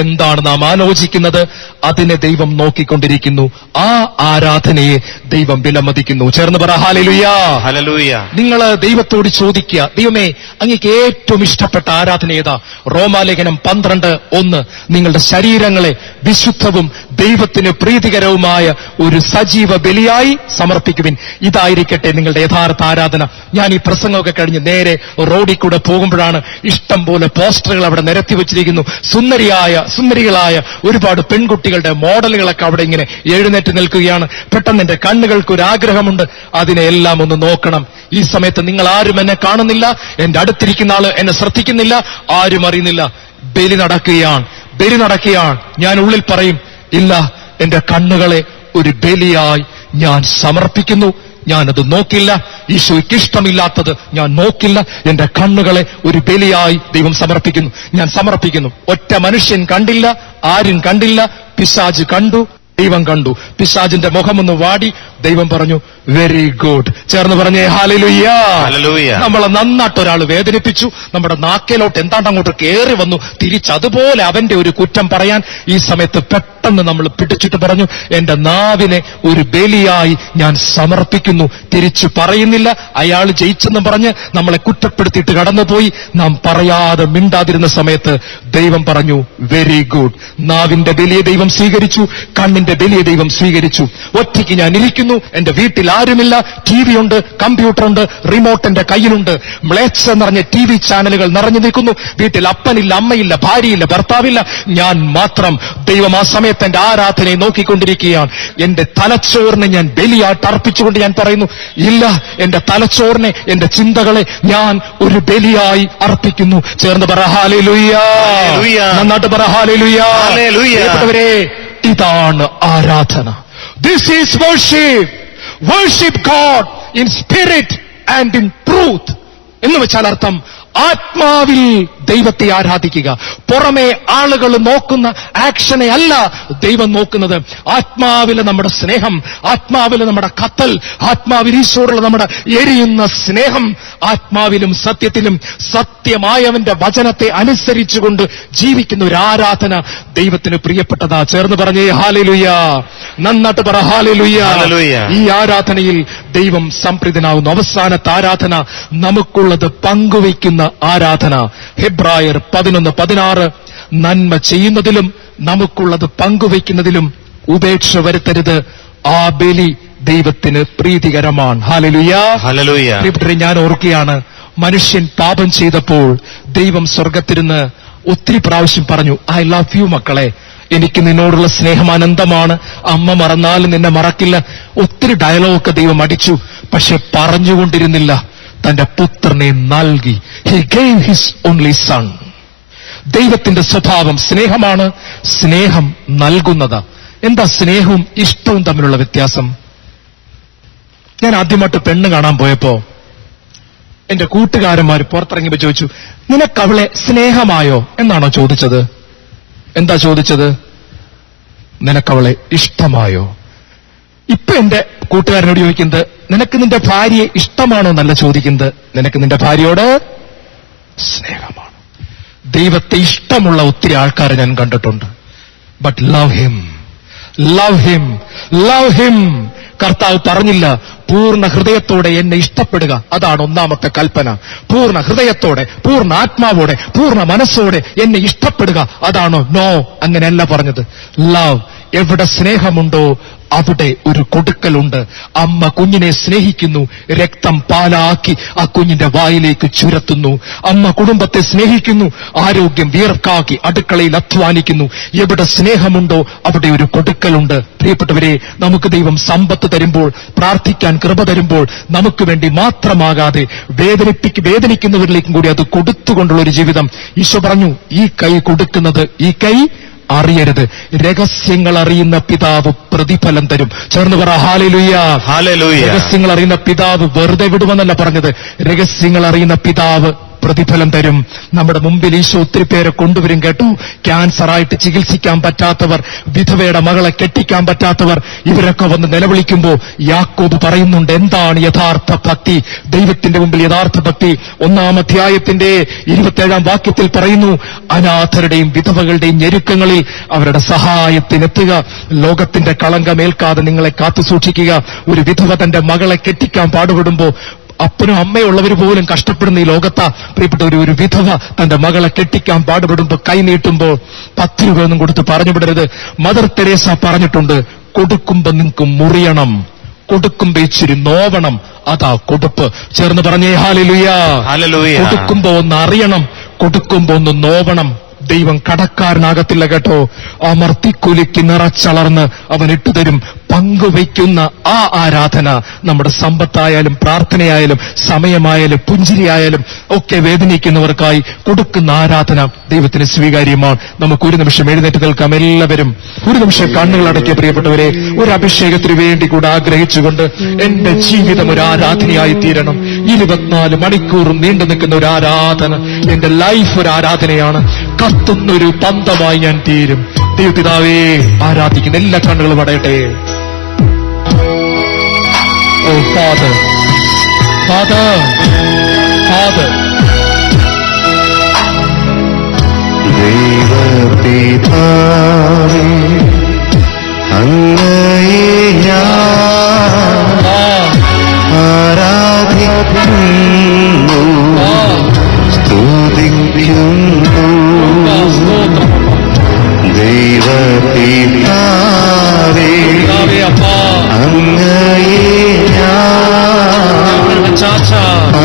എന്താണ് നാം ആലോചിക്കുന്നത്, അതിനെ ദൈവം നോക്കിക്കൊണ്ടിരിക്കുന്നു. ആ ആരാധനയെ ദൈവം വിലമതിക്കുന്നു. ചേർന്ന് പറ ഹല്ലേലൂയ. ഹല്ലേലൂയ. നിങ്ങൾ ദൈവത്തോട് ചോദിക്കുക, ദൈവമേ, അങ്ങേക്ക് ഏറ്റവും ഇഷ്ടപ്പെട്ട ആരാധന ഏതാ? റോമാലേഖനം 12:1, നിങ്ങളുടെ ശരീരങ്ങളെ വിശുദ്ധവും ദൈവത്തിന് പ്രീതികരവുമായ ഒരു സജീവ ബലിയായി സമർപ്പിക്കുവിൻ. ഇതായിരിക്കട്ടെ നിങ്ങളുടെ യഥാർത്ഥ ആരാധന. ഞാൻ ഈ പ്രസംഗമൊക്കെ കഴിഞ്ഞ് നേരെ റോഡിൽ കൂടെ പോകുമ്പോഴാണ് ഇഷ്ടം പോലെ പോസ്റ്ററുകൾ അവിടെ നിരത്തി വെച്ചിരിക്കുന്നു. സുന്ദരികളായ ഒരുപാട് പെൺകുട്ടികളുടെ മോഡലുകളൊക്കെ അവിടെ ഇങ്ങനെ എഴുന്നേറ്റ് നിൽക്കുകയാണ്. പെട്ടെന്ന് എന്റെ കണ്ണുകൾക്ക് ഒരു ആഗ്രഹമുണ്ട്, അതിനെ എല്ലാം ഒന്ന് നോക്കണം. ഈ സമയത്ത് നിങ്ങൾ ആരും എന്നെ കാണുന്നില്ല, എന്റെ അടുത്തിരിക്കുന്ന ആള് എന്നെ ശ്രദ്ധിക്കുന്നില്ല, ആരും അറിയുന്നില്ല. ബലി നടക്കുകയാണ്. ഞാൻ ഉള്ളിൽ പറയും, ഇല്ല, എന്റെ കണ്ണുകളെ ഒരു ബലിയായി ഞാൻ സമർപ്പിക്കുന്നു. ഞാനത് നോക്കില്ല. ഈശോയ്ക്ക് ഇഷ്ടമില്ലാത്തത് ഞാൻ നോക്കില്ല. എന്റെ കണ്ണുകളെ ഒരു ബലിയായി ദൈവം സമർപ്പിക്കുന്നു. ഞാൻ സമർപ്പിക്കുന്നു. ഒറ്റ മനുഷ്യൻ കണ്ടില്ല, ആരും കണ്ടില്ല. പിശാച് കണ്ടു, ദൈവം കണ്ടു. പിശാചിന്റെ മുഖമൊന്ന് വാടി. ദൈവം പറഞ്ഞു, വെരി ഗുഡ്. ചേർന്ന് പറഞ്ഞേ ഹല്ലേലൂയ. നമ്മളെ നന്നായിട്ട് ഒരാൾ വേദനിപ്പിച്ചു, നമ്മുടെ നാക്കിലോട്ട് എന്താണ്ട് അങ്ങോട്ട് കയറി വന്നു. തിരിച്ചതുപോലെ അവന്റെ ഒരു കുറ്റം പറയാൻ ഈ സമയത്ത് പെട്ടെന്ന് നമ്മൾ പിടിച്ചിട്ട് പറഞ്ഞു, എന്റെ നാവിനെ ഒരു ബലിയായി ഞാൻ സമർപ്പിക്കുന്നു. തിരിച്ചു പറയുന്നില്ല. അയാൾ ജയിച്ചെന്ന് പറഞ്ഞ് നമ്മളെ കുറ്റപ്പെടുത്തിയിട്ട് കടന്നുപോയി. നാം പറയാതെ മിണ്ടാതിരുന്ന സമയത്ത് ദൈവം പറഞ്ഞു, വെരി ഗുഡ്. നാവിന്റെ ബലിയെ ദൈവം സ്വീകരിച്ചു, കണ്ണിന്റെ ബലിയെ ദൈവം സ്വീകരിച്ചു. ഒറ്റയ്ക്ക് ഞാൻ ഇരിക്കുന്നു, എന്റെ വീട്ടിൽ ആരുമില്ല, ടി വി ഉണ്ട്, കമ്പ്യൂട്ടർ ഉണ്ട്, റിമോട്ട് എന്റെ കയ്യിലുണ്ട്. മ്ലേച്ഛ നിറഞ്ഞ TV ചാനലുകൾ നിറഞ്ഞു നിൽക്കുന്നു. വീട്ടിൽ അപ്പനില്ല, അമ്മയില്ല, ഭാര്യയില്ല, ഭർത്താവില്ല, ഞാൻ മാത്രം. ദൈവം ആ സമയത്ത് എന്റെ ആരാധനയെ നോക്കിക്കൊണ്ടിരിക്കുകയാണ്. എന്റെ തലച്ചോറിനെ ഞാൻ ബലിയായിട്ട് അർപ്പിച്ചുകൊണ്ട് ഞാൻ പറയുന്നു, ഇല്ല, എന്റെ തലച്ചോറിനെ, എന്റെ ചിന്തകളെ ഞാൻ ഒരു ബലിയായി അർപ്പിക്കുന്നു. ചേർന്ന് പറ ഹല്ലേലൂയ. നന്നായിട്ട് പറ ഹല്ലേലൂയ. ഇതാണ് ആരാധന. This is worship. Worship God in spirit and in truth. എന്ന് വെച്ചാൽ അർത്ഥം, ആത്മാവിൽ ദൈവത്തെ ആരാധിക്കുക. പുറമേ ആളുകൾ നോക്കുന്ന ആക്ഷനെ അല്ല ദൈവം നോക്കുന്നത്. ആത്മാവിലെ നമ്മുടെ സ്നേഹം, ആത്മാവിലെ നമ്മുടെ കത്തൽ, ആത്മാവിൽ ഈശോയുള്ള നമ്മുടെ എരിയുന്ന സ്നേഹം, ആത്മാവിലും സത്യത്തിലും സത്യമായവന്റെ വചനത്തെ അനുസരിച്ചുകൊണ്ട് ജീവിക്കുന്ന ഒരു ആരാധന ദൈവത്തിന് പ്രിയപ്പെട്ടതാ. ചേർന്ന് പറഞ്ഞേ ഹല്ലേലൂയ. നന്നായിട്ട് പറ ഹല്ലേലൂയ. ഈ ആരാധനയിൽ ദൈവം സംപ്രീതനാവുന്നു. അവസാനത്തെ ആരാധന നമുക്കുള്ളത് പങ്കുവയ്ക്കുന്ന ആരാധന. ഹെബ്രായർ 11:16 നന്മ ചെയ്യുന്നതിലും നമുക്കുള്ളത് പങ്കുവയ്ക്കുന്നതിലും ഉപേക്ഷ വരുത്തരുത്. ആ ബലി ദൈവത്തിന് പ്രീതികരമാണ്. ഹല്ലേലൂയ. പ്രിയപ്പെട്ടവരെ, ഞാൻ ഓർക്കുകയാണ്, മനുഷ്യൻ പാപം ചെയ്തപ്പോൾ ദൈവം സ്വർഗത്തിരുന്ന് ഒത്തിരി പ്രാവശ്യം പറഞ്ഞു, ഐ ലവ് യു മക്കളെ, എനിക്ക് നിന്നോടുള്ള സ്നേഹം അനന്തമാണ്, അമ്മ മറന്നാലും നിന്നെ മറക്കില്ല. ഒത്തിരി ഡയലോഗൊക്കെ ദൈവം അടിച്ചു. പക്ഷെ പറഞ്ഞുകൊണ്ടിരുന്നില്ല, തന്റെ പുത്രനെ നൽകി. He gave his only sun. ദൈവത്തിന്റെ സ്വഭാവം സ്നേഹമാണ്. സ്നേഹം നൽകുന്നത്. എന്താ സ്നേഹവും ഇഷ്ടവും തമ്മിലുള്ള വ്യത്യാസം? ഞാൻ ആദ്യമായിട്ട് പെണ്ണ് കാണാൻ പോയപ്പോ എന്റെ കൂട്ടുകാരന്മാർ പുറത്തിറങ്ങിയപ്പോ ചോദിച്ചു, നിനക്കവളെ സ്നേഹമായോ എന്നാണോ ചോദിച്ചത്? എന്താ ചോദിച്ചത്? നിനക്കവളെ ഇഷ്ടമായോ? ഇപ്പൊ എന്റെ കൂട്ടുകാരനോട് ചോദിക്കുന്നത്, നിനക്ക് നിന്റെ ഭാര്യയെ ഇഷ്ടമാണോ എന്നല്ല ചോദിക്കുന്നത്, നിനക്ക് നിന്റെ ഭാര്യയോട് സ്നേഹമാണ്. ദൈവത്തെ ഇഷ്ടമുള്ള ഒത്തിരി ആൾക്കാരെ ഞാൻ കണ്ടിട്ടുണ്ട്. But love him, love him, love him. കർത്താവ് പറഞ്ഞില്ല പൂർണ്ണ ഹൃദയത്തോടെ എന്നെ ഇഷ്ടപ്പെടുക, അതാണ് ഒന്നാമത്തെ കൽപ്പന. പൂർണ്ണ ഹൃദയത്തോടെ, പൂർണ്ണ ആത്മാവോടെ, പൂർണ്ണ മനസ്സോടെ എന്നെ ഇഷ്ടപ്പെടുക, അതാണോ? നോ, അങ്ങനെയല്ല പറഞ്ഞത്. ലവ്, എവിടെ സ്നേഹമുണ്ടോ അവിടെ ഒരു കൊടുക്കലുണ്ട്. അമ്മ കുഞ്ഞിനെ സ്നേഹിക്കുന്നു, രക്തം പാലാക്കി ആ കുഞ്ഞിന്റെ വായിലേക്ക് ചുരത്തുന്നു. അമ്മ കുടുംബത്തെ സ്നേഹിക്കുന്നു, ആരോഗ്യം വിയർക്കാക്കി അടുക്കളയിൽ അധ്വാനിക്കുന്നു. എവിടെ സ്നേഹമുണ്ടോ അവിടെ ഒരു കൊടുക്കലുണ്ട്. പ്രിയപ്പെട്ടവരെ, നമുക്ക് ദൈവം സമ്പത്ത് തരുമ്പോൾ, പ്രാർത്ഥിക്കാൻ കൃപ തരുമ്പോൾ, നമുക്ക് വേണ്ടി മാത്രമാകാതെ വേദനിക്കുന്നവരിലേക്കും കൂടി അത് കൊടുത്തുകൊണ്ടുള്ള ഒരു ജീവിതം. ഈശോ പറഞ്ഞു, ഈ കൈ കൊടുക്കുന്നത് ഈ കൈ അറിയരുത്. രഹസ്യങ്ങൾ അറിയുന്ന പിതാവ് പ്രതിഫലം തരും. ചേർന്ന് പറ ഹല്ലേലൂയ. രഹസ്യങ്ങൾ അറിയുന്ന പിതാവ് വെറുതെ വിടുമെന്നല്ല പറഞ്ഞത്. രഹസ്യങ്ങൾ അറിയുന്ന പിതാവ് പ്രതിഫലം തരും. നമ്മുടെ മുമ്പിൽ ഈശോ ഒത്തിരി പേരെ കൊണ്ടുവരും കേട്ടു. ക്യാൻസറായിട്ട് ചികിത്സിക്കാൻ പറ്റാത്തവർ, വിധവയുടെ മകളെ കെട്ടിക്കാൻ പറ്റാത്തവർ, ഇവരൊക്കെ വന്ന് നിലവിളിക്കുമ്പോൾ യാക്കോബ് പറയുന്നുണ്ട്, എന്താണ് യഥാർത്ഥ ഭക്തി? ദൈവത്തിന്റെ മുമ്പിൽ യഥാർത്ഥ ഭക്തി 1-ാം അധ്യായത്തിന്റെ 27-ാം വാക്യത്തിൽ പറയുന്നു, അനാഥരുടെയും വിധവകളുടെയും ഞെരുക്കങ്ങളിൽ അവരുടെ സഹായത്തിനെത്തുക, ലോകത്തിന്റെ കളങ്കമേൽക്കാതെ നിങ്ങളെ കാത്തുസൂക്ഷിക്കുക. ഒരു വിധവ തന്റെ മകളെ കെട്ടിക്കാൻ പാടുപെടുമ്പോ, അപ്പനും അമ്മയുള്ളവർ പോലും കഷ്ടപ്പെടുന്ന ഈ ലോകത്താ പ്രിയപ്പെട്ട ഒരു വിധവ തന്റെ മകളെ കെട്ടിക്കാൻ പാടുപെടുമ്പോ കൈ നീട്ടുമ്പോ 10 രൂപ ഒന്നും കൊടുത്ത് പറഞ്ഞു വിടരുത്. മദർ തെരേസ പറഞ്ഞിട്ടുണ്ട്, കൊടുക്കുമ്പോ നിങ്ങൾക്ക് മുറിയണം, കൊടുക്കുമ്പോ ഇച്ചിരി നോവണം, അതാ കൊടുപ്പ്. ചേർന്ന് പറഞ്ഞേ ഹല്ലേലൂയ. കൊടുക്കുമ്പോ ഒന്ന് അറിയണം, കൊടുക്കുമ്പോ ഒന്ന് നോവണം. ദൈവം കടക്കാരനാകത്തില്ല കേട്ടോ. അമർത്തിക്കുലുക്കി നിറച്ചളർന്ന് അവൻ ഇട്ടുതരും. പങ്കുവയ്ക്കുന്ന ആ ആരാധന നമ്മുടെ സമ്പത്തായാലും പ്രാർത്ഥനയായാലും സമയമായാലും പുഞ്ചിരിയായാലും ഒക്കെ വേദനിക്കുന്നവർക്കായി കൊടുക്കുന്ന ആരാധന ദൈവത്തിന് സ്വീകാര്യമാണ്. നമുക്ക് ഒരു നിമിഷം എഴുന്നേറ്റ് നിൽക്കാം. എല്ലാവരും ഒരു നിമിഷം കണ്ണുകൾ അടയ്ക്കുക. പ്രിയപ്പെട്ടവരെ, ഒരു അഭിഷേകത്തിന് വേണ്ടി കൂടെ ആഗ്രഹിച്ചുകൊണ്ട് എന്റെ ജീവിതം ഒരു ആരാധനയായി തീരണം. 24 മണിക്കൂറും നീണ്ടു നിൽക്കുന്ന ഒരു ആരാധന, എന്റെ ലൈഫ് ഒരു ആരാധനയാണ്. കത്തുന്നൊരു പന്തമായി ഞാൻ തീരും. ദൈവപിതാവേ, ആരാധിക്കുന്ന എല്ലാ കണ്ണുകളും അടയട്ടെ. ഓ ഫാദർ, ഫാദർ, ഫാദർ. ദൈവപിതാവേ, അങ്ങയെ ഞാൻ ആരാധിക്കുന്നു, സ്തുതിക്കുന്നു. ദൈവപിതാവേ, അങ്ങയെ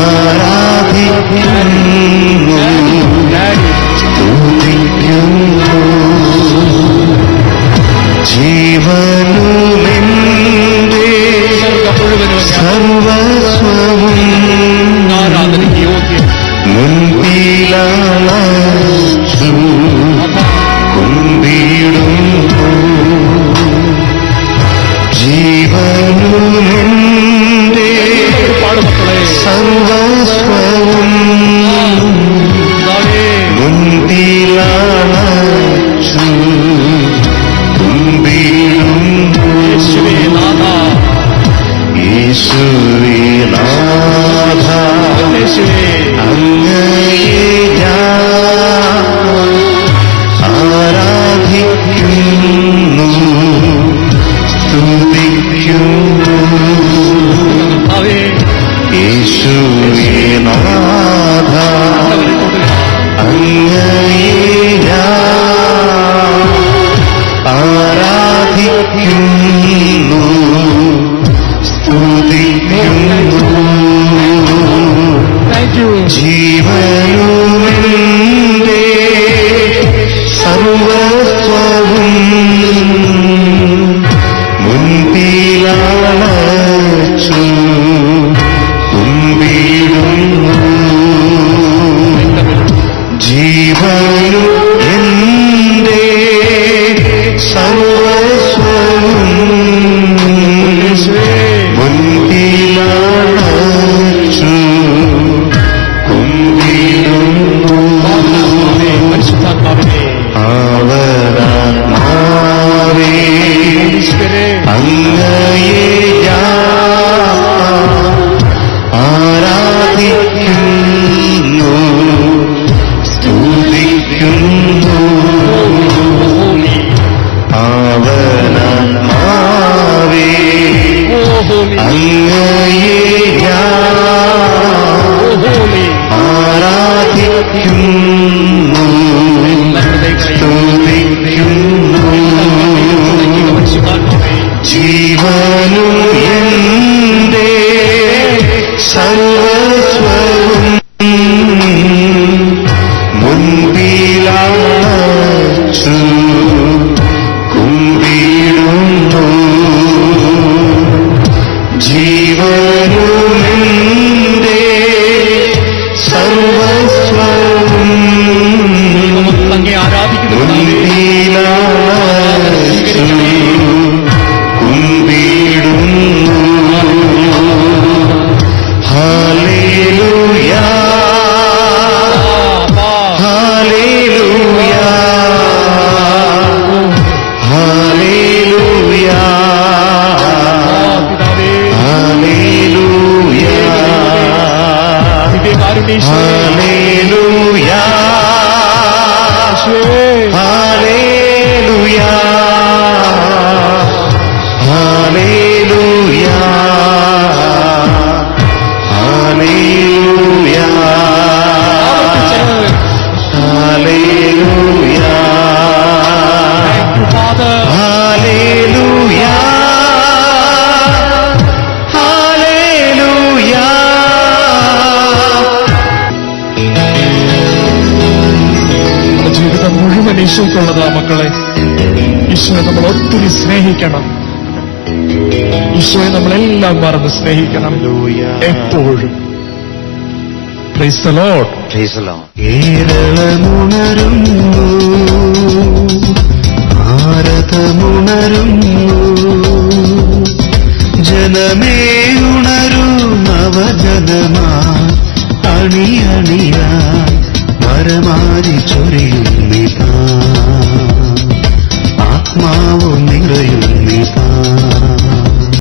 ആരാധിക്കുന്നു, സ്തുതിക്കുന്നു. അങ്ങയെ ഞാൻ ആരാധിക്കുന്നു, സ്തുതിക്കുന്നു. ജീവനുമെന്റെ സർവസ്വവും മുൻപിലണച്ചു കുമ്പിടുന്നു. ജീവനു എന്റെ സർവസ്വവും മുൻപിലണച്ചു കുമ്പിടുന്നു. ആവരാത്മാവേ അങ്ങയെ ഞാൻ ആരാധിക്കുന്നു, സ്തുതിക്കുന്നു. ആവരാത്മാവേ അങ്ങയെ ഞാൻ ആരാധിക്കുന്നു, സ്തുതിക്കുന്നു. ജീവനു എന്റെ സർവസ്വവും മുൻപിലണച്ചു കുമ്പിടുന്നു. ജീവനു എന്റെ സർവസ്വവും മുൻപിലണച്ചു കുമ്പിടുന്നു. ഹല്ലേലൂയാ, ഹല്ലേലൂയാ, ഹല്ലേലൂയാ, ഹല്ലേലൂയാ, ഹല്ലേലൂയാ, ഹല്ലേലൂയാ, ഹല്ലേലൂയാ, ഹല്ലേലൂയാ, ഹല്ലേലൂയാ, ഹല്ലേലൂയാ, ഹല്ലേലൂയാ. ജീവിതം മുഴുവൻ ഈശോയ്ക്കുള്ളതാ മക്കളെ. ഈശോയെ നമ്മൾ ഒത്തിരി സ്നേഹിക്കണം. ഈശോയെ നമ്മളെല്ലാം മറന്ന് സ്നേഹിക്കണം എപ്പോഴും. Praise the lord. കേരളമുണരുന്നു, ഭാരതമുണരുന്നു, ജനമേ ഉണരൂ നവജനമാ, അണിയണിയായി വരമാരി ചൊരിയുന്നു.